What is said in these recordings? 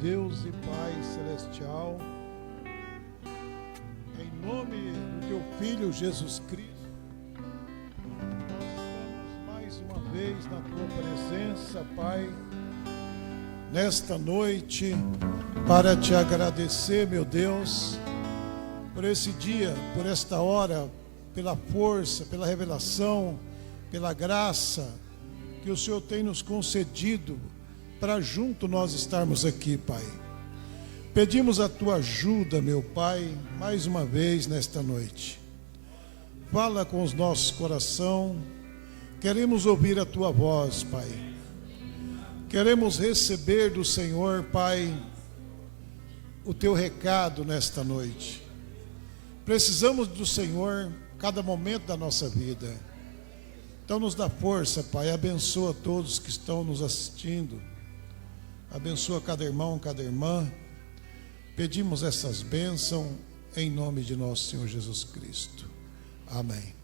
Deus e Pai Celestial, em nome do Teu Filho Jesus Cristo, nós estamos mais uma vez na Tua presença, Pai, nesta noite, para Te agradecer, meu Deus, por esse dia, por esta hora, pela força, pela revelação, pela graça que o Senhor tem nos concedido para junto nós estarmos aqui, Pai. Pedimos a Tua ajuda, meu Pai, mais uma vez nesta noite. Fala com os nossos corações, queremos ouvir a Tua voz, Pai. Queremos receber do Senhor, Pai, o Teu recado nesta noite. Precisamos do Senhor cada momento da nossa vida. Então nos dá força, Pai, abençoa todos que estão nos assistindo, abençoa cada irmão, cada irmã. Pedimos essas bênçãos em nome de nosso Senhor Jesus Cristo. Amém.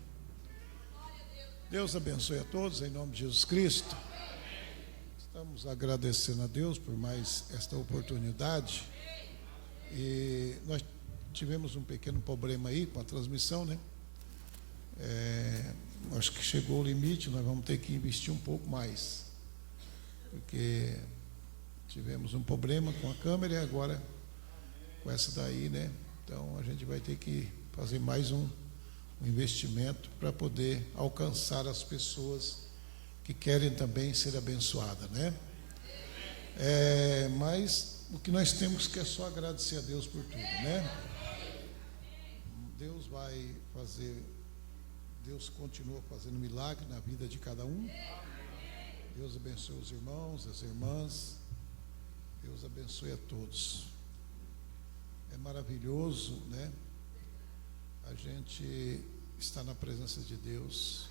Deus abençoe a todos em nome de Jesus Cristo. Estamos agradecendo a Deus por mais esta oportunidade. E nós tivemos um pequeno problema aí com a transmissão, né? Acho que chegou o limite, nós vamos ter que investir um pouco mais, porque tivemos um problema com a câmera e agora com essa daí, né? Então a gente vai ter que fazer mais um investimento para poder alcançar as pessoas que querem também ser abençoadas, né? Mas o que nós temos que é só agradecer a Deus por tudo, né? Deus vai fazer, Deus continua fazendo milagre na vida de cada um. Deus abençoe os irmãos, as irmãs. Deus abençoe a todos. É maravilhoso, né? A gente está na presença de Deus.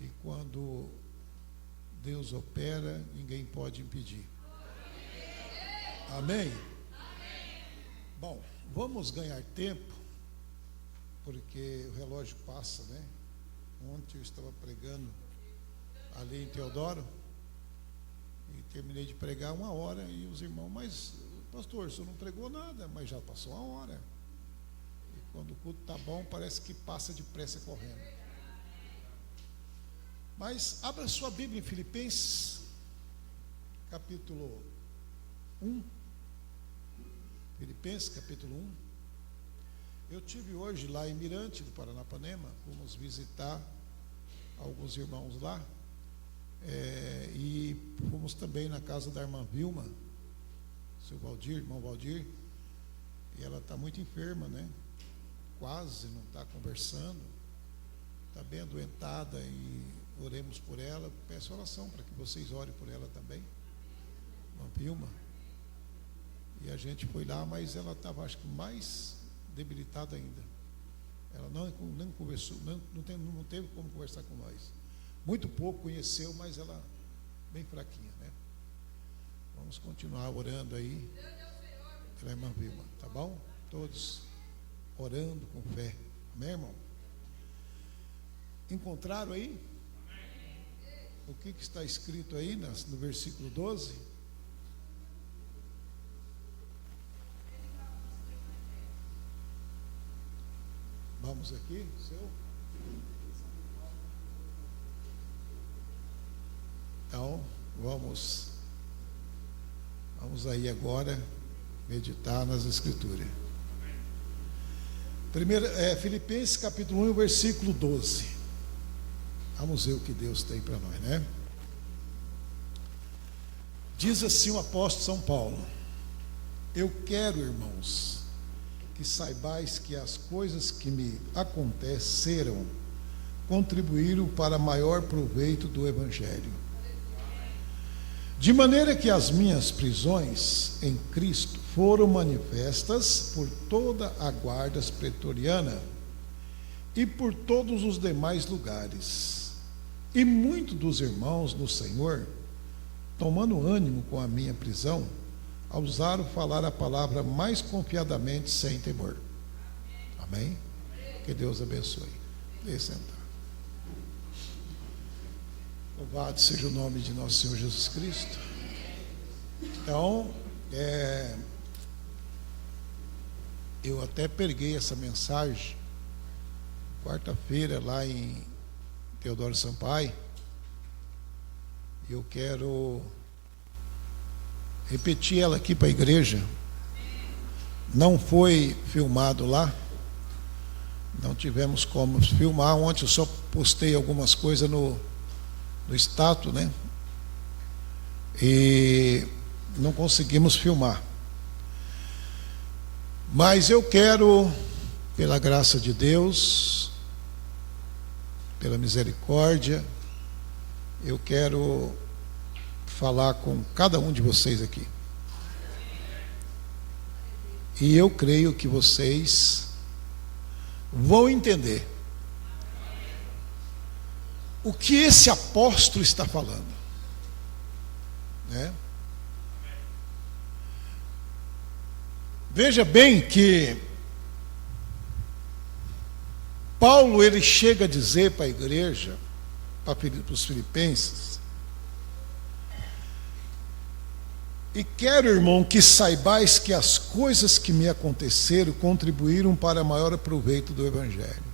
E quando Deus opera, ninguém pode impedir. Amém? Bom, vamos ganhar tempo, porque o relógio passa, né? Ontem eu estava pregando ali em Teodoro e terminei de pregar 1 hora e os irmãos, mas pastor, o senhor não pregou nada, mas já passou 1 hora. E quando o culto está bom, parece que passa depressa correndo. Mas abra sua Bíblia em Filipenses, capítulo 1. Filipenses, capítulo 1. Eu tive hoje lá em Mirante do Paranapanema, fomos visitar alguns irmãos lá, e fomos também na casa da irmã Vilma, seu Valdir, irmão Valdir, e ela está muito enferma, né? Quase não está conversando, está bem adoentada, e oremos por ela. Peço oração para que vocês orem por ela também, irmã Vilma. E a gente foi lá, mas ela estava, acho que mais debilitada ainda. Ela não conversou, não teve como conversar com nós. Muito pouco conheceu, mas ela bem fraquinha, né? Vamos continuar orando aí pela irmã Vilma, tá bom? Todos orando com fé. Amém, irmão? Encontraram aí? O que está escrito aí no versículo 12? Vamos aqui, seu. Então, vamos aí agora meditar nas Escrituras. Primeiro, Filipenses capítulo 1, versículo 12. Vamos ver o que Deus tem para nós, né? Diz assim o apóstolo São Paulo: eu quero, irmãos, que saibais que as coisas que me aconteceram contribuíram para maior proveito do Evangelho. De maneira que as minhas prisões em Cristo foram manifestas por toda a guarda pretoriana e por todos os demais lugares. E muitos dos irmãos no Senhor, tomando ânimo com a minha prisão, ousaram falar a palavra mais confiadamente, sem temor. Amém? Que Deus abençoe. Deixe sentar. Louvado seja o nome de nosso Senhor Jesus Cristo. Então, eu até peguei essa mensagem quarta-feira lá em Teodoro Sampaio. Eu quero repetir ela aqui para a igreja. Não foi filmado lá, não tivemos como filmar. Ontem eu só postei algumas coisas no status, né? E não conseguimos filmar. Mas eu quero, pela graça de Deus, pela misericórdia, eu quero falar com cada um de vocês aqui. E eu creio que vocês vão entender o que esse apóstolo está falando, né? Veja bem que Paulo, ele chega a dizer para a igreja, para os filipenses: e quero, irmão, que saibais que as coisas que me aconteceram contribuíram para maior proveito do Evangelho.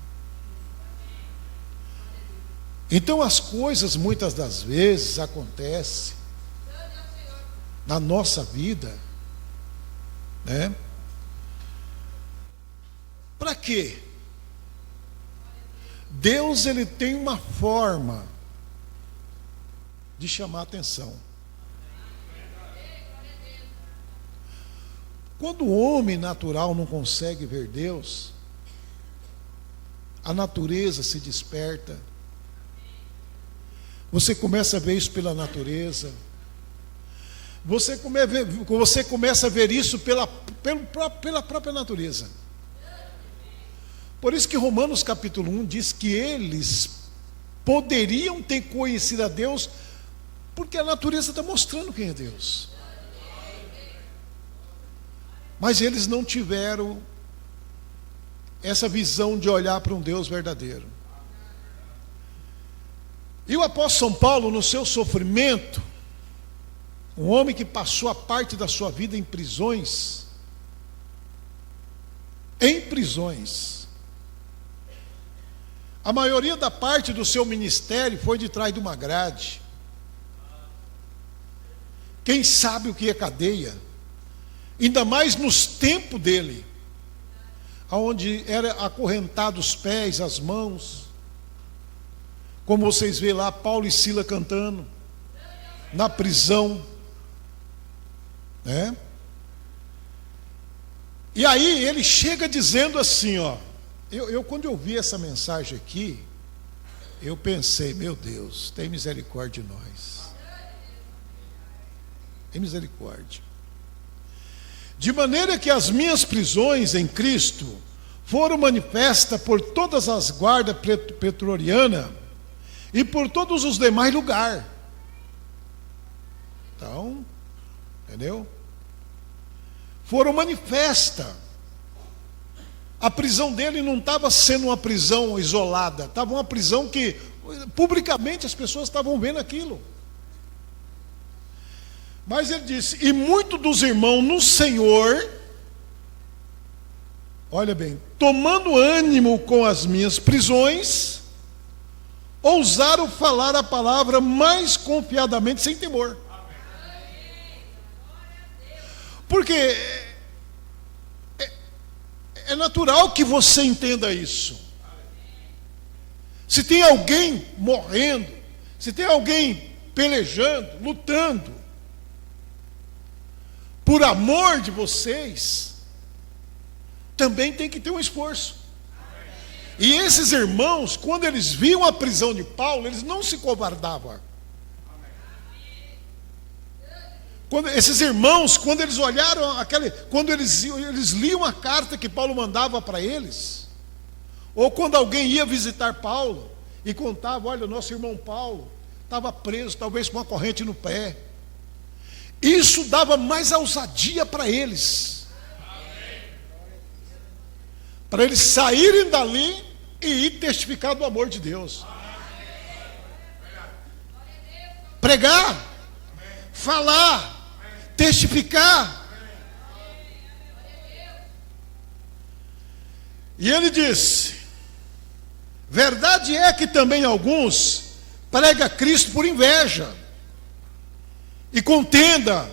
Então as coisas muitas das vezes acontecem na nossa vida, né? Para quê? Deus, ele tem uma forma de chamar a atenção. Quando o homem natural não consegue ver Deus, a natureza se desperta. Você começa a ver isso pela natureza. Você começa a ver isso pela própria natureza. Por isso que Romanos capítulo 1 diz que eles poderiam ter conhecido a Deus, porque a natureza está mostrando quem é Deus. Mas eles não tiveram essa visão de olhar para um Deus verdadeiro. E o apóstolo São Paulo, no seu sofrimento, um homem que passou a parte da sua vida em prisões, a maioria da parte do seu ministério foi de trás de uma grade. Quem sabe o que é cadeia? Ainda mais nos tempos dele, onde era acorrentado os pés, as mãos, como vocês veem lá, Paulo e Sila cantando, na prisão, né? E aí ele chega dizendo assim, ó, quando eu vi essa mensagem aqui, eu pensei: meu Deus, tem misericórdia de nós. Tem misericórdia. De maneira que as minhas prisões em Cristo foram manifestas por todas as guardas pretorianas e por todos os demais lugares. Então, entendeu? Foram manifestas. A prisão dele não estava sendo uma prisão isolada, estava uma prisão que publicamente as pessoas estavam vendo aquilo. Mas ele disse: e muitos dos irmãos no Senhor, olha bem, tomando ânimo com as minhas prisões, ousaram falar a palavra mais confiadamente, sem temor. Porque é natural que você entenda isso. Se tem alguém morrendo, se tem alguém pelejando, lutando, por amor de vocês, também tem que ter um esforço. E esses irmãos, quando eles viam a prisão de Paulo, eles não se covardavam. Esses irmãos, quando eles olharam quando eles liam a carta que Paulo mandava para eles, ou quando alguém ia visitar Paulo e contava: olha, o nosso irmão Paulo estava preso, talvez com uma corrente no pé. Isso dava mais ousadia para eles. Para eles saírem dali e ir testificar do amor de Deus. Pregar, falar, testificar. E ele disse: verdade é que também alguns pregam Cristo por inveja e contenda,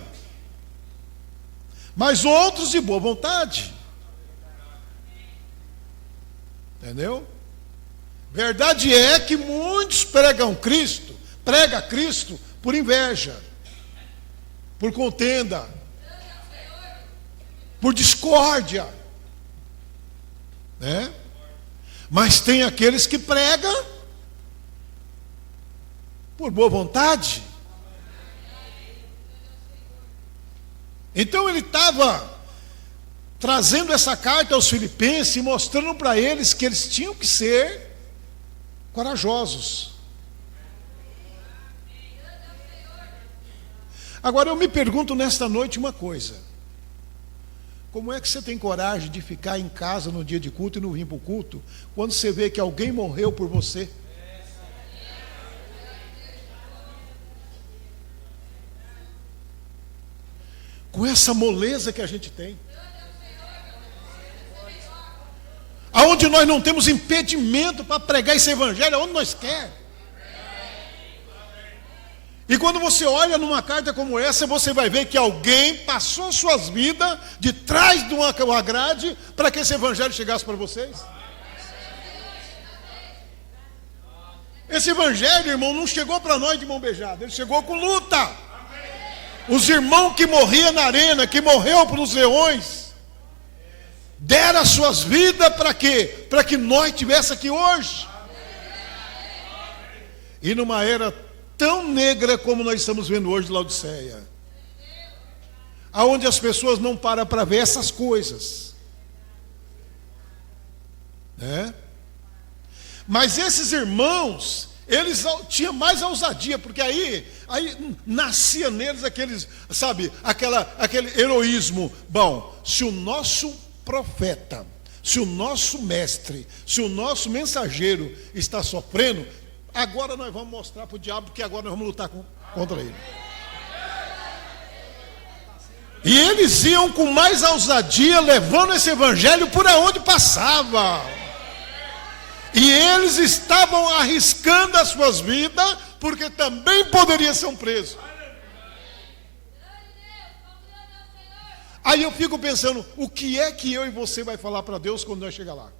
mas outros de boa vontade. Entendeu? Verdade é que muitos pregam Cristo por inveja, por contenda, por discórdia, né? Mas tem aqueles que pregam por boa vontade. Então ele estava trazendo essa carta aos filipenses e mostrando para eles que eles tinham que ser corajosos. Agora eu me pergunto nesta noite uma coisa: como é que você tem coragem de ficar em casa no dia de culto e não vir para o culto, quando você vê que alguém morreu por você? Com essa moleza que a gente tem, aonde nós não temos impedimento para pregar esse evangelho aonde nós quer. E quando você olha numa carta como essa, você vai ver que alguém passou suas vidas de trás de uma grade para que esse evangelho chegasse para vocês. Esse evangelho, irmão, não chegou para nós de mão beijada, ele chegou com luta. Os irmãos que morriam na arena, que morreu para os leões, deram as suas vidas para quê? Para que nós estivéssemos aqui hoje. E numa era tão negra como nós estamos vendo hoje de Laodiceia, aonde as pessoas não param para ver essas coisas, né? Mas esses irmãos, eles tinham mais ousadia, porque aí nascia neles aqueles, sabe, aquele heroísmo. Bom, se o nosso profeta, se o nosso mestre, se o nosso mensageiro está sofrendo, agora nós vamos mostrar para o diabo que agora nós vamos lutar contra ele. E eles iam com mais ousadia, levando esse evangelho por onde passava. E eles estavam arriscando as suas vidas, porque também poderiam ser presos. Aí eu fico pensando, o que é que eu e você vai falar para Deus quando nós chegar lá?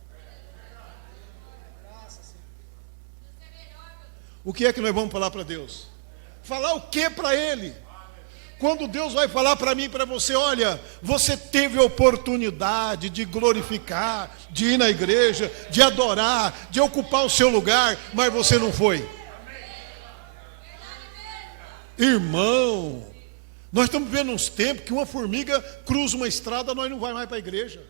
O que é que nós vamos falar para Deus? Falar o que para Ele? Quando Deus vai falar para mim e para você: olha, você teve a oportunidade de glorificar, de ir na igreja, de adorar, de ocupar o seu lugar, mas você não foi. Irmão, nós estamos vivendo uns tempos que uma formiga cruza uma estrada, nós não vamos mais para a igreja.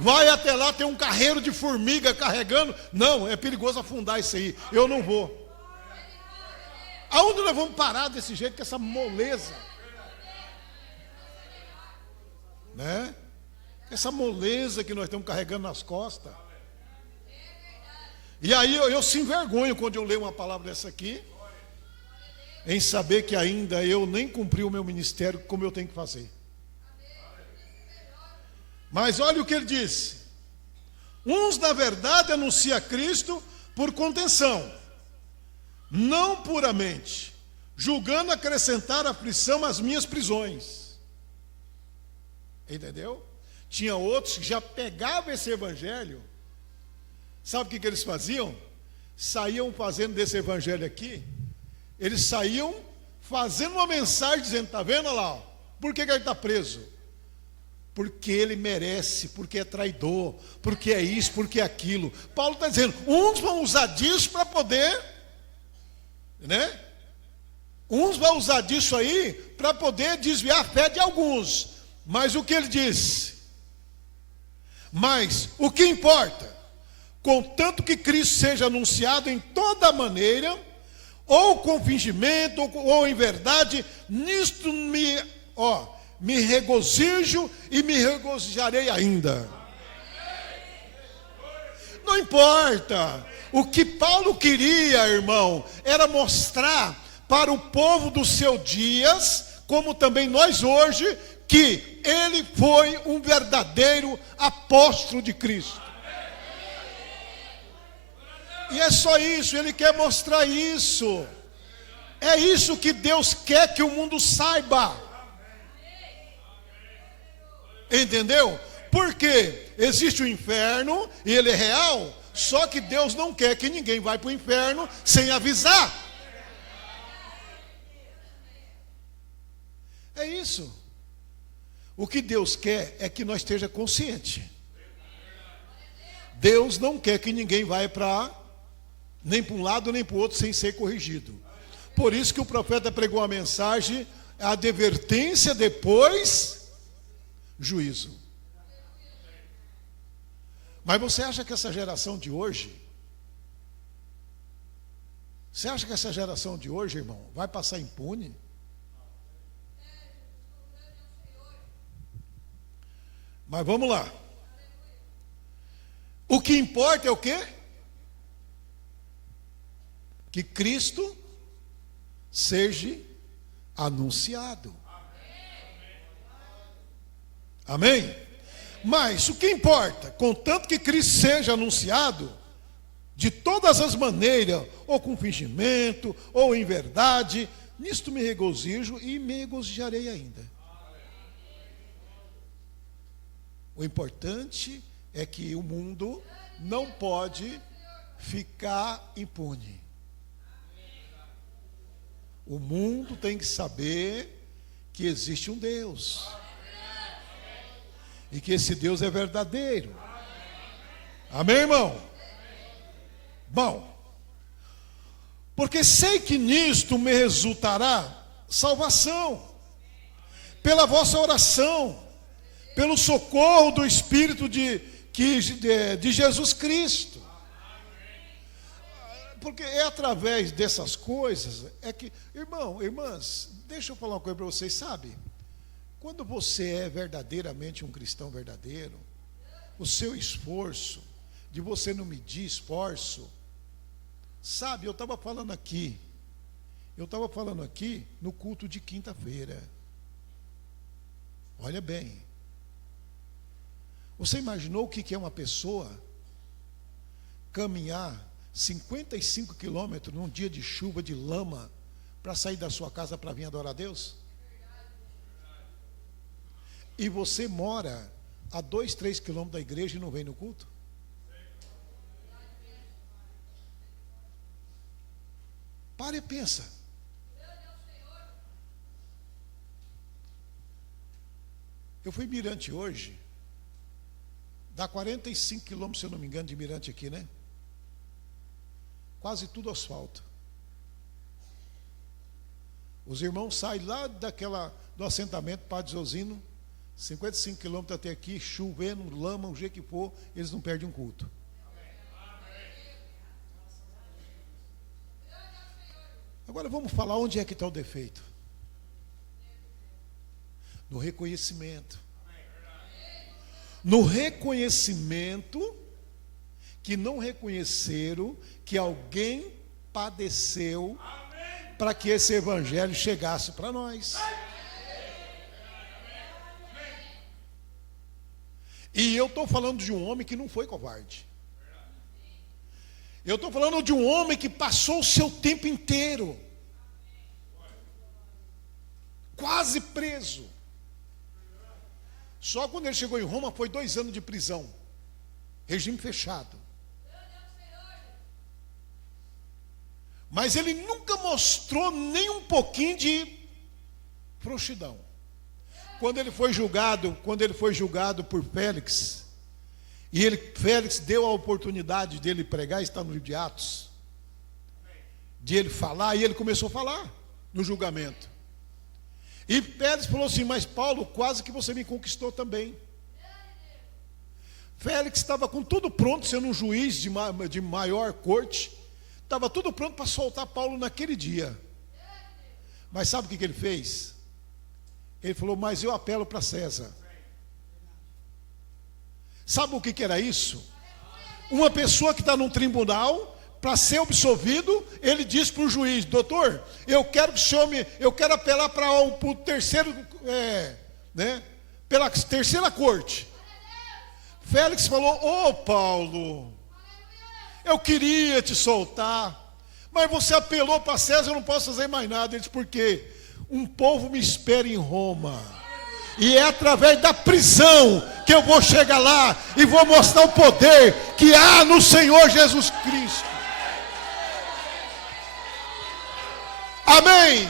Vai até lá, tem um carreiro de formiga carregando. Não, é perigoso afundar isso aí, eu não vou. Aonde nós vamos parar desse jeito, com essa moleza? Né? Essa moleza que nós estamos carregando nas costas. E aí eu se envergonho quando eu leio uma palavra dessa aqui, em saber que ainda eu nem cumpri o meu ministério como eu tenho que fazer. Mas olha o que ele disse: uns na verdade anunciam Cristo por contenção, não puramente, julgando acrescentar aflição às minhas prisões. Entendeu? Tinha outros que já pegavam esse evangelho. Sabe o que eles faziam? Saíam fazendo desse evangelho aqui, eles saíam fazendo uma mensagem dizendo: está vendo lá, ó, por que ele está preso? Porque ele merece, porque é traidor, porque é isso, porque é aquilo. Paulo está dizendo, uns vão usar disso para poder, né? Uns vão usar disso aí para poder desviar a fé de alguns. Mas o que ele disse? Mas o que importa? Contanto que Cristo seja anunciado em toda maneira, ou com fingimento, ou em verdade, nisto me regozijo e me regozijarei ainda. Não importa. O que Paulo queria, irmão, era mostrar para o povo dos seus dias, como também nós hoje, que ele foi um verdadeiro apóstolo de Cristo. E é só isso, ele quer mostrar isso. É isso que Deus quer que o mundo saiba. Entendeu? Porque existe o inferno e ele é real, só que Deus não quer que ninguém vá para o inferno sem avisar. É isso. O que Deus quer é que nós esteja consciente. Deus não quer que ninguém vá nem para um lado nem para o outro sem ser corrigido. Por isso que o profeta pregou a mensagem, a advertência depois juízo. Mas você acha que essa geração de hoje, irmão, vai passar impune? Mas vamos lá. O que importa é o quê? Que Cristo seja anunciado. Amém? Mas o que importa? Contanto que Cristo seja anunciado, de todas as maneiras, ou com fingimento, ou em verdade, nisto me regozijo e me regozijarei ainda. O importante é que o mundo não pode ficar impune. O mundo tem que saber que existe um Deus. E que esse Deus é verdadeiro. Amém, irmão? Bom, porque sei que nisto me resultará salvação, pela vossa oração, pelo socorro do Espírito de Jesus Cristo. Porque é através dessas coisas, é que, irmão, irmãs, deixa eu falar uma coisa para vocês, sabe? Quando você é verdadeiramente um cristão verdadeiro, o seu esforço, de você não medir esforço, sabe, eu estava falando aqui no culto de quinta-feira, olha bem, você imaginou o que é uma pessoa caminhar 55 quilômetros num dia de chuva, de lama, para sair da sua casa para vir adorar a Deus? E você mora a 2, 3 quilômetros da igreja e não vem no culto? Para e pensa. Eu fui em Mirante hoje. Dá 45 quilômetros, se eu não me engano, de Mirante aqui, né? Quase tudo asfalto. Os irmãos saem lá do assentamento Padre Josino, 55 quilômetros até aqui, chovendo, lama, o jeito que for, eles não perdem um culto. Agora vamos falar onde é que está o defeito. No reconhecimento. No reconhecimento que não reconheceram que alguém padeceu para que esse evangelho chegasse para nós. E eu estou falando de um homem que não foi covarde. Eu estou falando de um homem que passou o seu tempo inteiro quase preso. Só quando ele chegou em Roma foi 2 anos de prisão, regime fechado. Mas ele nunca mostrou nem um pouquinho de frouxidão. Quando ele foi julgado por Félix, e Félix deu a oportunidade dele pregar, está no livro de Atos, de ele falar, e ele começou a falar no julgamento. E Félix falou assim: mas Paulo, quase que você me conquistou também. Félix estava com tudo pronto, sendo um juiz de maior corte, estava tudo pronto para soltar Paulo naquele dia. Mas sabe o que ele fez? Ele falou: mas eu apelo para César. Sabe o que era isso? Uma pessoa que está num tribunal para ser absolvido, ele disse para o juiz: doutor, eu quero que o senhor eu quero apelar para o terceiro, pela terceira corte. Félix falou: ô Paulo, eu queria te soltar, mas você apelou para César, eu não posso fazer mais nada. Ele disse: por quê? Um povo me espera em Roma, e é através da prisão que eu vou chegar lá e vou mostrar o poder que há no Senhor Jesus Cristo. Amém.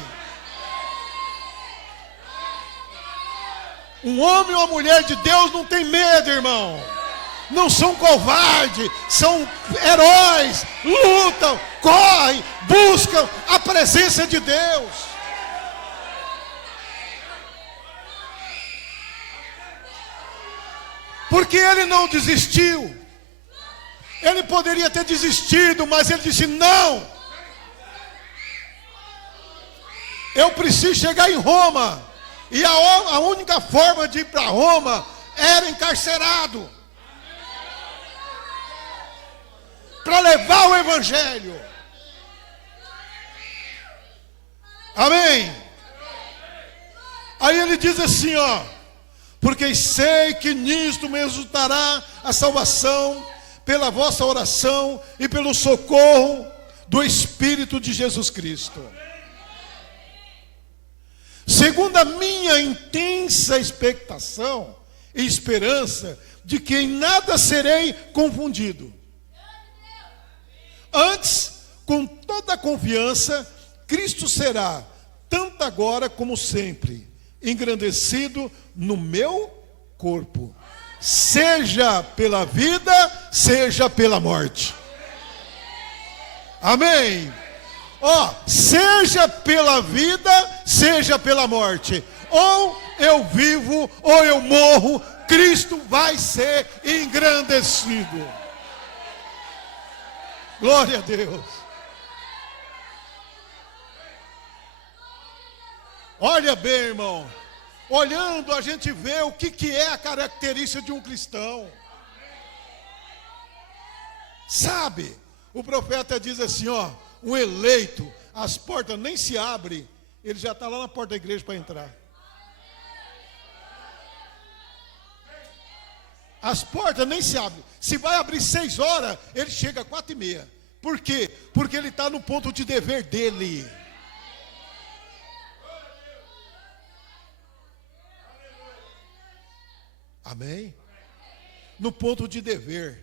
Um homem ou uma mulher de Deus não tem medo, irmão. Não são covardes, são heróis, lutam, correm, buscam a presença de Deus. Porque ele não desistiu. Ele poderia ter desistido, mas ele disse: não, eu preciso chegar em Roma. E a única forma de ir para Roma era encarcerado, para levar o evangelho. Amém. Aí ele diz assim, ó: porque sei que nisto me resultará a salvação, pela vossa oração e pelo socorro do Espírito de Jesus Cristo. Segundo a minha intensa expectação e esperança de que em nada serei confundido. Antes, com toda a confiança, Cristo será, tanto agora como sempre, engrandecido no meu corpo, seja pela vida, seja pela morte. Amém. Seja pela vida, seja pela morte, ou eu vivo ou eu morro, Cristo vai ser engrandecido. Glória a Deus. Olha bem, irmão, olhando a gente vê o que é a característica de um cristão. Sabe, o profeta diz assim, ó: um eleito, as portas nem se abrem, ele já está lá na porta da igreja para entrar. As portas nem se abrem. Se vai abrir 6 horas, ele chega às 4:30. Por quê? Porque ele está no ponto de dever dele. Amém? No ponto de dever.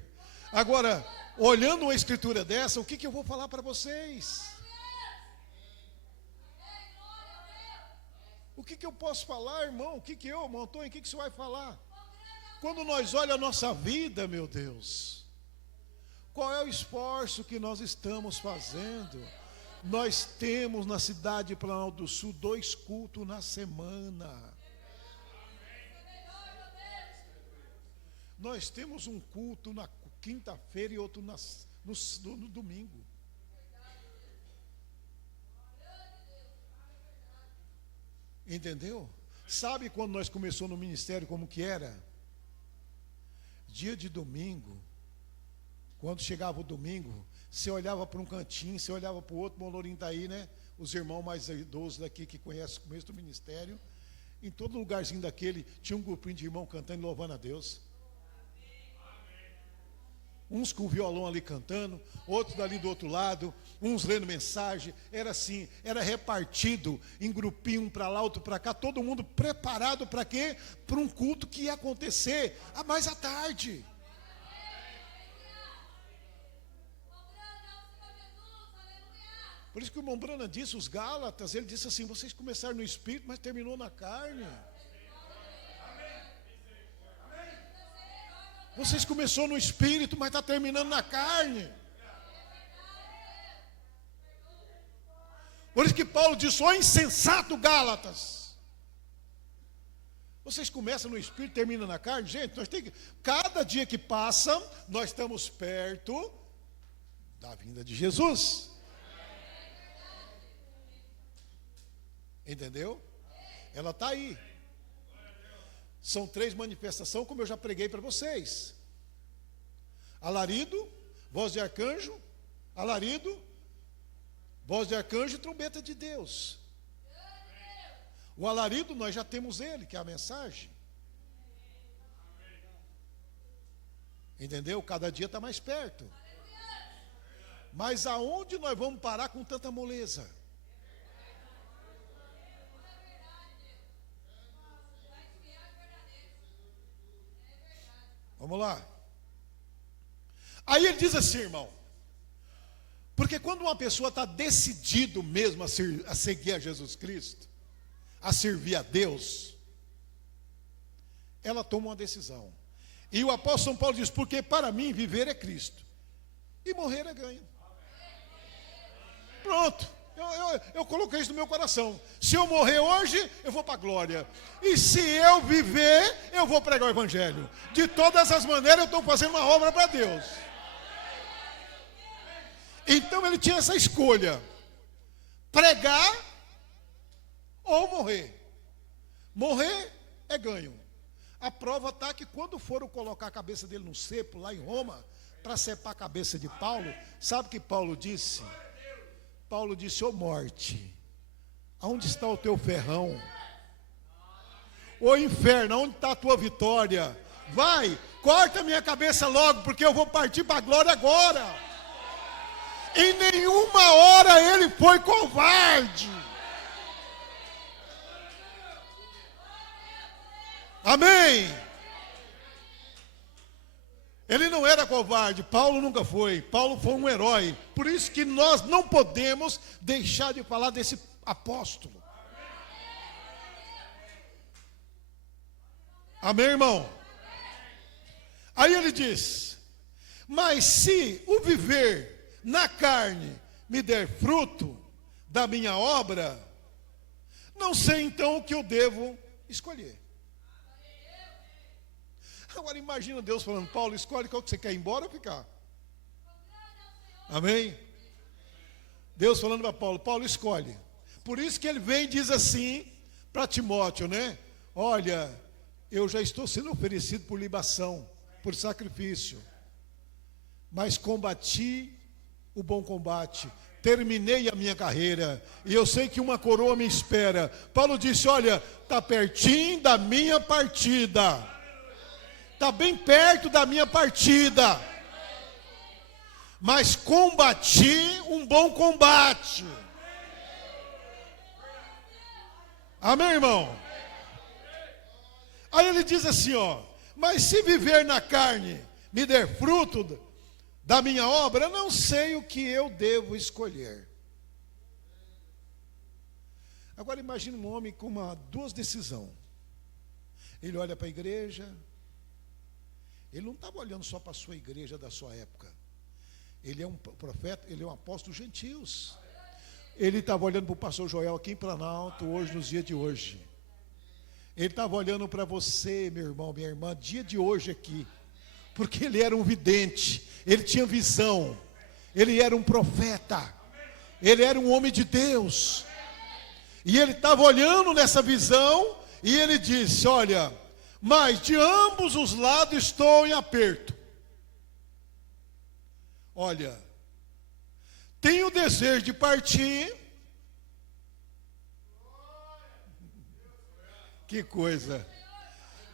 Agora, olhando uma escritura dessa, o que eu vou falar para vocês? O que eu posso falar, irmão? Antônio, o que você vai falar? Quando nós olhamos a nossa vida, meu Deus, qual é o esforço que nós estamos fazendo? Nós temos na cidade de Planalto do Sul 2 cultos na semana. Nós temos um culto na quinta-feira e outro no domingo. Entendeu? Sabe quando nós começamos no ministério como que era? Dia de domingo, quando chegava o domingo, você olhava para um cantinho, você olhava para o outro, o Lourinho está aí, né? Os irmãos mais idosos daqui que conhecem o começo do ministério. Em todo lugarzinho daquele, tinha um grupinho de irmãos cantando e louvando a Deus. Uns com o violão ali cantando, outros dali do outro lado, uns lendo mensagem. Era assim, era repartido em grupinho, um para lá, outro para cá, todo mundo preparado para quê? Para um culto que ia acontecer mais à tarde. Por isso que o irmão Brana disse, os Gálatas, ele disse assim: vocês começaram no espírito, mas terminou na carne. Vocês começaram no espírito, mas está terminando na carne. Por isso que Paulo diz: ó insensato Gálatas, vocês começam no espírito e terminam na carne. Gente, nós temos que, cada dia que passa, nós estamos perto da vinda de Jesus. Entendeu? Ela está aí. São 3 manifestações, como eu já preguei para vocês: alarido, voz de arcanjo, Alarido, voz de arcanjo e trombeta de Deus. O alarido nós já temos ele, que é a mensagem. Entendeu? Cada dia está mais perto. Mas aonde nós vamos parar com tanta moleza? Vamos lá. Aí ele diz assim, irmão. Porque quando uma pessoa está decidido mesmo a seguir a Jesus Cristo, a servir a Deus, ela toma uma decisão. E o apóstolo São Paulo diz, porque para mim viver é Cristo, e morrer é ganho. Pronto, eu coloquei isso no meu coração. Se eu morrer hoje, eu vou para a glória. E se eu viver, eu vou pregar o Evangelho. De todas as maneiras, eu estou fazendo uma obra para Deus. Então ele tinha essa escolha: pregar ou morrer. Morrer é ganho. A prova está que quando foram colocar a cabeça dele no cepo, lá em Roma, para cepar a cabeça de Paulo, sabe o que Paulo disse? Paulo disse, ô morte, aonde está o teu ferrão? Ô inferno, onde está a tua vitória? Vai, corta a minha cabeça logo, porque eu vou partir para a glória agora. Em nenhuma hora ele foi covarde. Amém. Ele não era covarde, Paulo nunca foi. Paulo foi um herói. Por isso que nós não podemos deixar de falar desse apóstolo. Amém, irmão? Aí ele diz, mas se o viver na carne me der fruto da minha obra, não sei então o que eu devo escolher. Agora imagina Deus falando, Paulo, escolhe qual que você quer, ir embora ou ficar? Amém? Deus falando para Paulo, Paulo, escolhe. Por isso que ele vem e diz assim para Timóteo, né? Olha, eu já estou sendo oferecido por libação, por sacrifício, mas combati o bom combate, terminei a minha carreira, e eu sei que uma coroa me espera. Paulo disse, olha, está pertinho da minha partida, está bem perto da minha partida, mas combati um bom combate. Amém, irmão? Aí ele diz assim, ó, mas se viver na carne me der fruto da minha obra, eu não sei o que eu devo escolher. Agora imagine um homem com duas decisões. Ele olha para a igreja, ele não estava olhando só para a sua igreja da sua época. Ele é um profeta, ele é um apóstolo dos gentios. Ele estava olhando para o pastor Joel aqui em Planalto, hoje, nos dias de hoje. Ele estava olhando para você, meu irmão, minha irmã, dia de hoje aqui. Porque ele era um vidente, ele tinha visão, ele era um profeta, ele era um homem de Deus. E ele estava olhando nessa visão, e ele disse, olha, mas de ambos os lados estou em aperto. Olha, tenho o desejo de partir. Que coisa.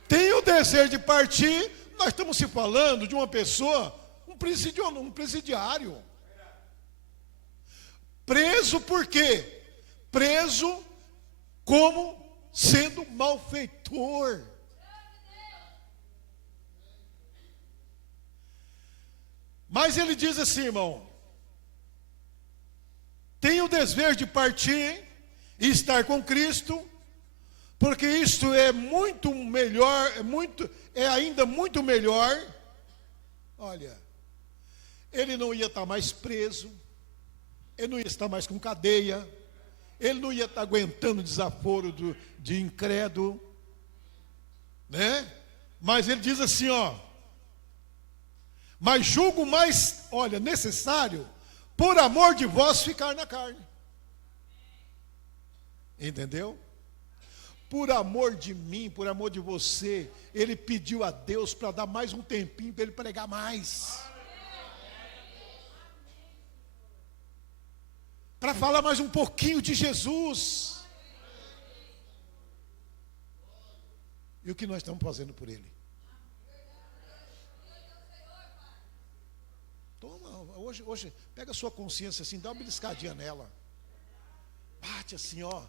Tenho o desejo de partir. Nós estamos se falando de uma pessoa, um presidiário. Preso por quê? Preso como sendo malfeitor. Mas ele diz assim, irmão, tenho o desejo de partir e estar com Cristo, porque isto é muito melhor, é ainda muito melhor. Olha, ele não ia estar mais preso, ele não ia estar mais com cadeia, ele não ia estar aguentando o desaforo de incrédulo, né? Mas ele diz assim, ó, mas julgo mais, olha, necessário, por amor de vós, ficar na carne. Entendeu? Por amor de mim, por amor de você, ele pediu a Deus para dar mais um tempinho para ele pregar mais. para falar mais um pouquinho de Jesus. E o que nós estamos fazendo por Ele? Toma, hoje, pega a sua consciência assim, dá uma beliscadinha nela. Bate assim, ó,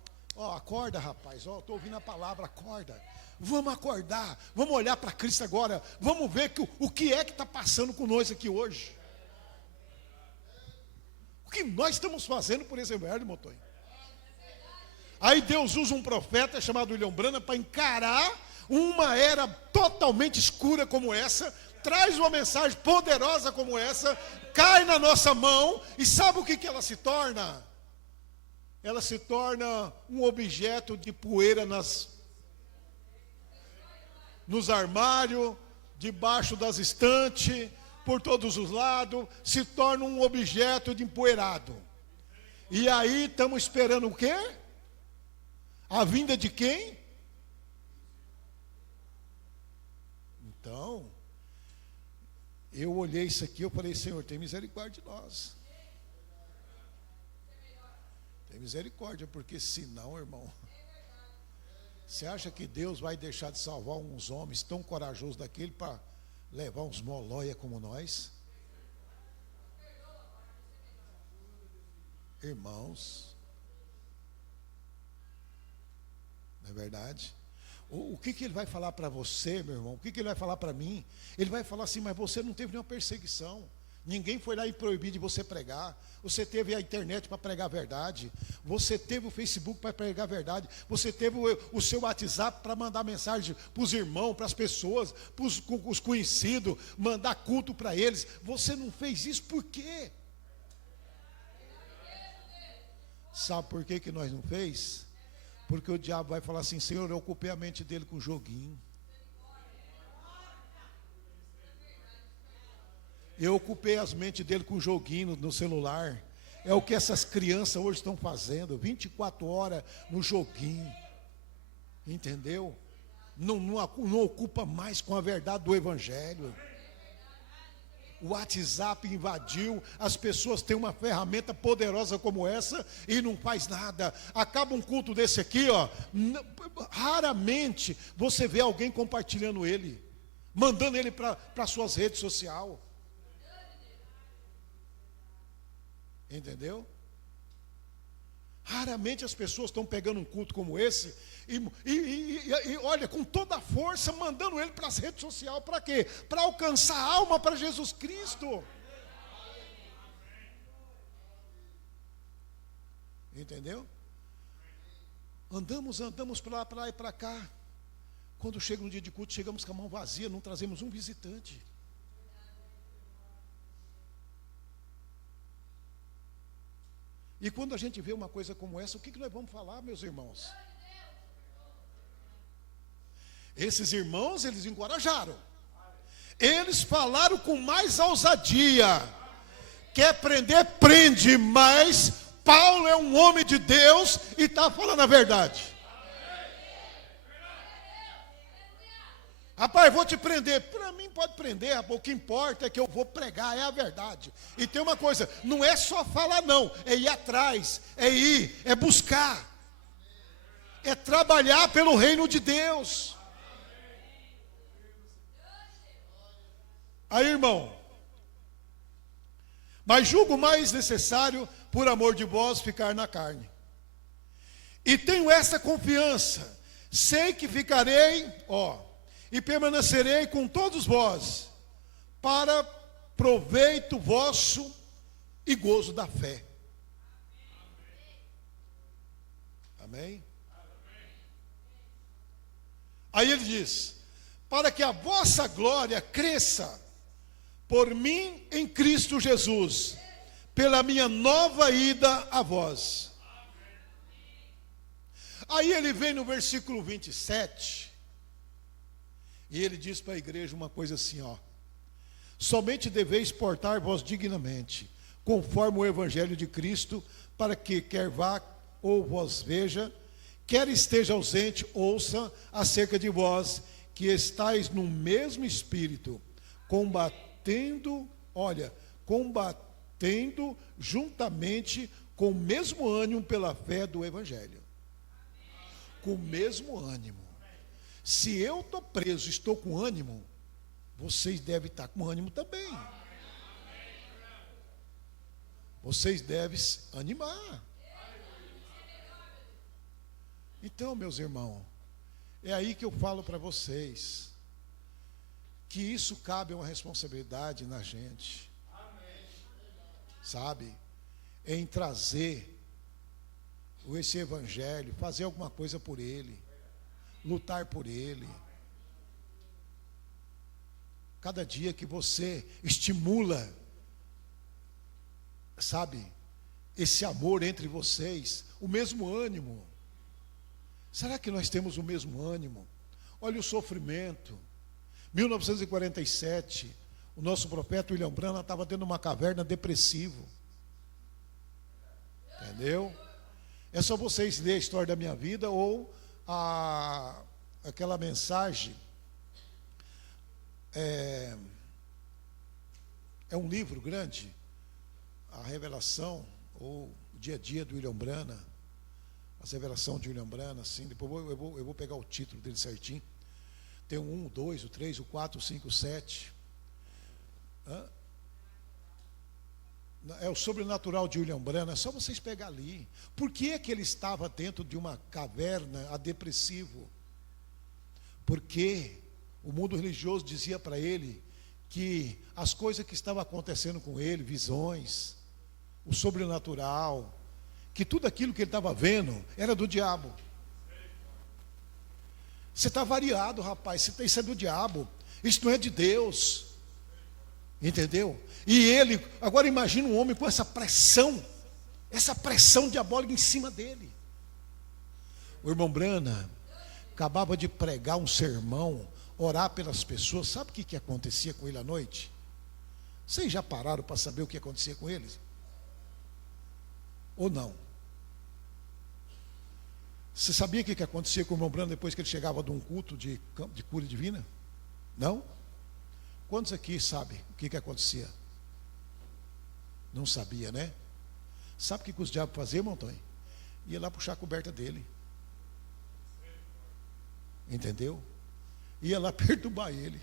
acorda, rapaz, ó, estou ouvindo a palavra, acorda. Vamos acordar, vamos olhar para Cristo agora, vamos ver o que é que está passando com nós aqui hoje. O que nós estamos fazendo por esse evangelho, Motonho? Aí Deus usa um profeta chamado William Branham para encarar uma era totalmente escura como essa, traz uma mensagem poderosa como essa, cai na nossa mão, e sabe o que ela se torna? Ela se torna um objeto de poeira nos armários, debaixo das estantes, por todos os lados, se torna um objeto de empoeirado. E aí estamos esperando o quê? A vinda de quem? Então, eu olhei isso aqui, eu falei, Senhor, tem misericórdia de nós. Tem misericórdia, porque senão, irmão, você acha que Deus vai deixar de salvar uns homens tão corajosos daquele para levar uns molóia como nós? Irmãos, não é verdade? O que ele vai falar para você, meu irmão? O que ele vai falar para mim? Ele vai falar assim, mas você não teve nenhuma perseguição. Ninguém foi lá e proibir de você pregar. Você teve a internet para pregar a verdade. Você teve o Facebook para pregar a verdade. Você teve o seu WhatsApp para mandar mensagem para os irmãos, para as pessoas, para os conhecidos, mandar culto para eles. Você não fez isso por quê? Sabe por que nós não fez? Porque o diabo vai falar assim, Senhor, eu ocupei a mente dele com joguinho. Eu ocupei as mentes dele com joguinho no celular. É o que essas crianças hoje estão fazendo, 24 horas no joguinho. Entendeu? Não ocupa mais com a verdade do Evangelho. O WhatsApp invadiu, as pessoas têm uma ferramenta poderosa como essa e não faz nada. Acaba um culto desse aqui, ó, raramente você vê alguém compartilhando ele, mandando ele para suas redes sociais. Entendeu? Raramente as pessoas estão pegando um culto como esse e olha, com toda a força, mandando ele para as redes sociais. Para quê? Para alcançar a alma para Jesus Cristo. Entendeu? Andamos para lá e para cá. Quando chega um dia de culto, chegamos com a mão vazia, não trazemos um visitante. E quando a gente vê uma coisa como essa, o que nós vamos falar, meus irmãos? Esses irmãos, eles encorajaram. Eles falaram com mais ousadia. Quer prender, prende, mas Paulo é um homem de Deus e está falando a verdade. Rapaz, vou te prender. Para mim pode prender, rapaz. O que importa é que eu vou pregar, é a verdade. E tem uma coisa, não é só falar não, é ir atrás, é buscar. É trabalhar pelo reino de Deus. Aí, irmão, mas julgo mais necessário, por amor de vós, ficar na carne. E tenho essa confiança, sei que ficarei, e permanecerei com todos vós, para proveito vosso e gozo da fé. Amém? Aí ele diz, para que a vossa glória cresça por mim em Cristo Jesus, pela minha nova ida a vós. Aí ele vem no versículo 27, e ele diz para a igreja uma coisa assim, somente deveis portar-vos dignamente, conforme o evangelho de Cristo, para que quer vá ou vos veja, quer esteja ausente, ouça acerca de vós, que estáis no mesmo espírito, combatendo juntamente com o mesmo ânimo pela fé do Evangelho. Com o mesmo ânimo. Se eu estou preso, estou com ânimo, vocês devem estar com ânimo também. Vocês devem animar. Então, meus irmãos, é aí que eu falo para vocês que isso cabe uma responsabilidade na gente, sabe? Em trazer esse evangelho, fazer alguma coisa por ele, lutar por ele. Cada dia que você estimula, sabe, esse amor entre vocês, o mesmo ânimo. Será que nós temos o mesmo ânimo? Olha o sofrimento. 1947, o nosso profeta William Branham estava dentro de uma caverna depressivo. Entendeu? É só vocês lerem a história da minha vida ou aquela mensagem. É um livro grande, a revelação ou o dia a dia do William Branham, a revelação de William Branham, assim, depois eu vou pegar o título dele certinho. Tem o 1, o 2, o 3, o 4, o 5, o 7. É o sobrenatural de William Branham, é só vocês pegar ali. Por que é que ele estava dentro de uma caverna depressivo? Porque o mundo religioso dizia para ele que as coisas que estavam acontecendo com ele, visões, o sobrenatural, que tudo aquilo que ele estava vendo era do diabo. Você está variado, rapaz, isso é do diabo, isso não é de Deus. Entendeu? E ele, agora imagina um homem com essa pressão diabólica em cima dele. O irmão Branham acabava de pregar um sermão, orar pelas pessoas. Sabe o que acontecia com ele à noite? Vocês já pararam para saber o que acontecia com eles? Ou não? Você sabia o que acontecia com o irmão Branham depois que ele chegava de um culto de cura divina? Não? Quantos aqui sabem o que acontecia? Não sabia, né? Sabe o que os diabos faziam, irmão Antônio? Ia lá puxar a coberta dele. Entendeu? Ia lá perturbar ele,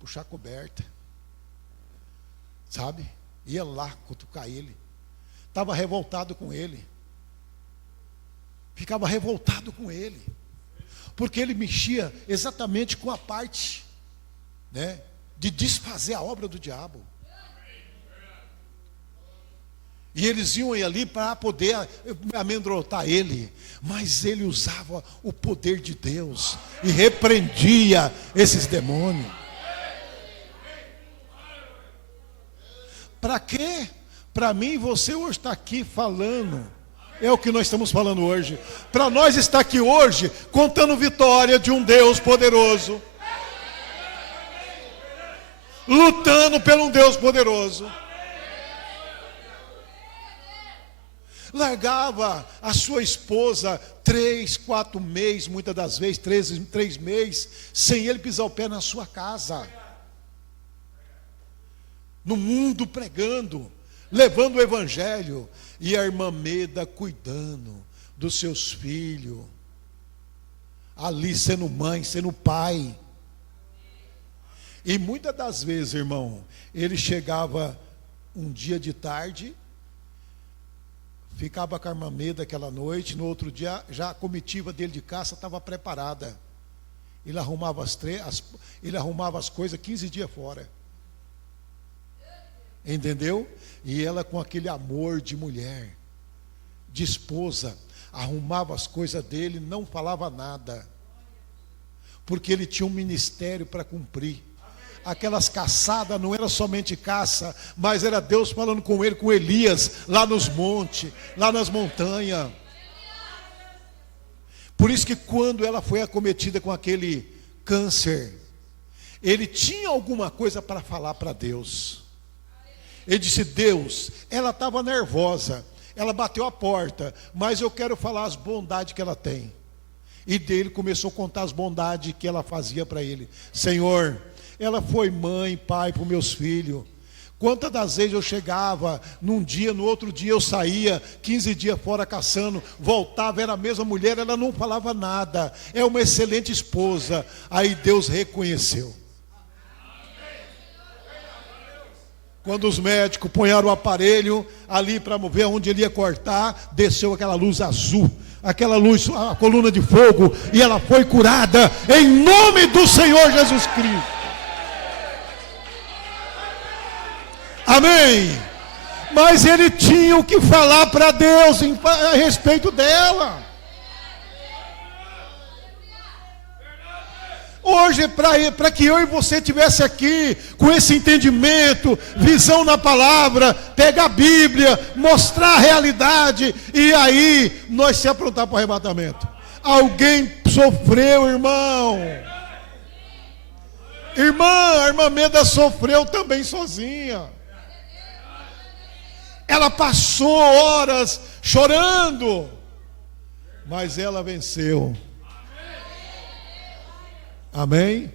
puxar a coberta, sabe? Ia lá cutucar ele. Estava revoltado com ele. Ficava revoltado com ele, porque ele mexia exatamente com a parte, né, de desfazer a obra do diabo. E eles iam ali para poder amedrontar ele, mas ele usava o poder de Deus e repreendia esses demônios. Para quê? Para mim e você hoje está aqui falando. É o que nós estamos falando hoje. Para nós estar aqui hoje, contando vitória de um Deus poderoso, lutando por um Deus poderoso. Largava a sua esposa 3, 4 meses, muitas das vezes 3 meses, sem ele pisar o pé na sua casa. No mundo pregando, levando o evangelho. E a irmã Meda cuidando dos seus filhos, ali sendo mãe, sendo pai. E muitas das vezes, irmão, ele chegava um dia de tarde, ficava com a irmã Meda aquela noite, no outro dia já a comitiva dele de caça estava preparada. Ele arrumava as coisas 15 dias fora. Entendeu? E ela, com aquele amor de mulher, de esposa, arrumava as coisas dele, não falava nada, porque ele tinha um ministério para cumprir. Aquelas caçadas não era somente caça, mas era Deus falando com ele, com Elias, lá nos montes, lá nas montanhas. Por isso que quando ela foi acometida com aquele câncer, ele tinha alguma coisa para falar para Deus. Ele disse: Deus, ela estava nervosa, ela bateu a porta, mas eu quero falar as bondades que ela tem. E dele começou a contar as bondades que ela fazia para ele. Senhor, ela foi mãe, pai para os meus filhos. Quantas das vezes eu chegava num dia, no outro dia eu saía, 15 dias fora caçando, voltava, era a mesma mulher, ela não falava nada, é uma excelente esposa. Aí Deus reconheceu. Quando os médicos ponharam o aparelho ali para ver onde ele ia cortar, desceu aquela luz azul, aquela luz, a coluna de fogo, e ela foi curada em nome do Senhor Jesus Cristo. Amém. Mas ele tinha o que falar para Deus a respeito dela. Hoje, para que eu e você tivesse aqui com esse entendimento, visão na palavra, pegar a Bíblia, mostrar a realidade, e aí nós se aprontar para o arrebatamento. Alguém sofreu, irmão. A irmã Meda sofreu também sozinha. Ela passou horas chorando, mas ela venceu. Amém?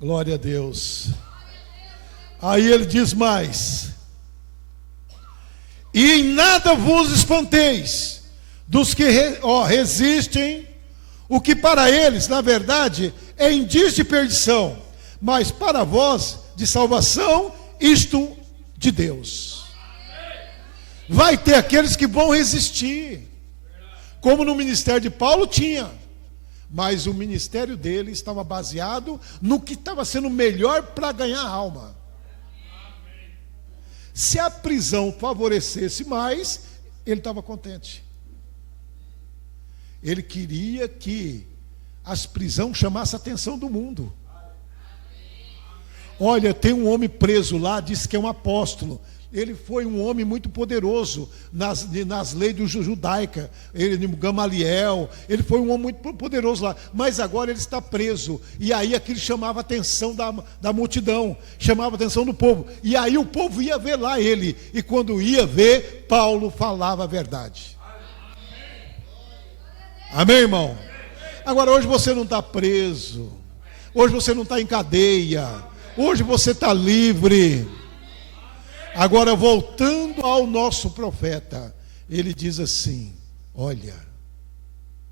Glória a Deus. Aí ele diz mais: e em nada vos espanteis dos que resistem, o que para eles, na verdade, é indício de perdição, mas para vós, de salvação, isto de Deus. Vai ter aqueles que vão resistir, como no ministério de Paulo tinha, mas o ministério dele estava baseado no que estava sendo melhor para ganhar a alma. Se a prisão favorecesse mais, ele estava contente. Ele queria que as prisões chamassem a atenção do mundo. Olha, tem um homem preso lá, diz que é um apóstolo. Ele foi um homem muito poderoso nas leis judaicas. Ele, Gamaliel, ele foi um homem muito poderoso lá. Mas agora ele está preso. E aí aquilo chamava a atenção da multidão, chamava a atenção do povo. E aí o povo ia ver lá ele. E quando ia ver, Paulo falava a verdade. Amém, irmão? Agora hoje você não está preso. Hoje você não está em cadeia. Hoje você está livre. Agora, voltando ao nosso profeta, ele diz assim: olha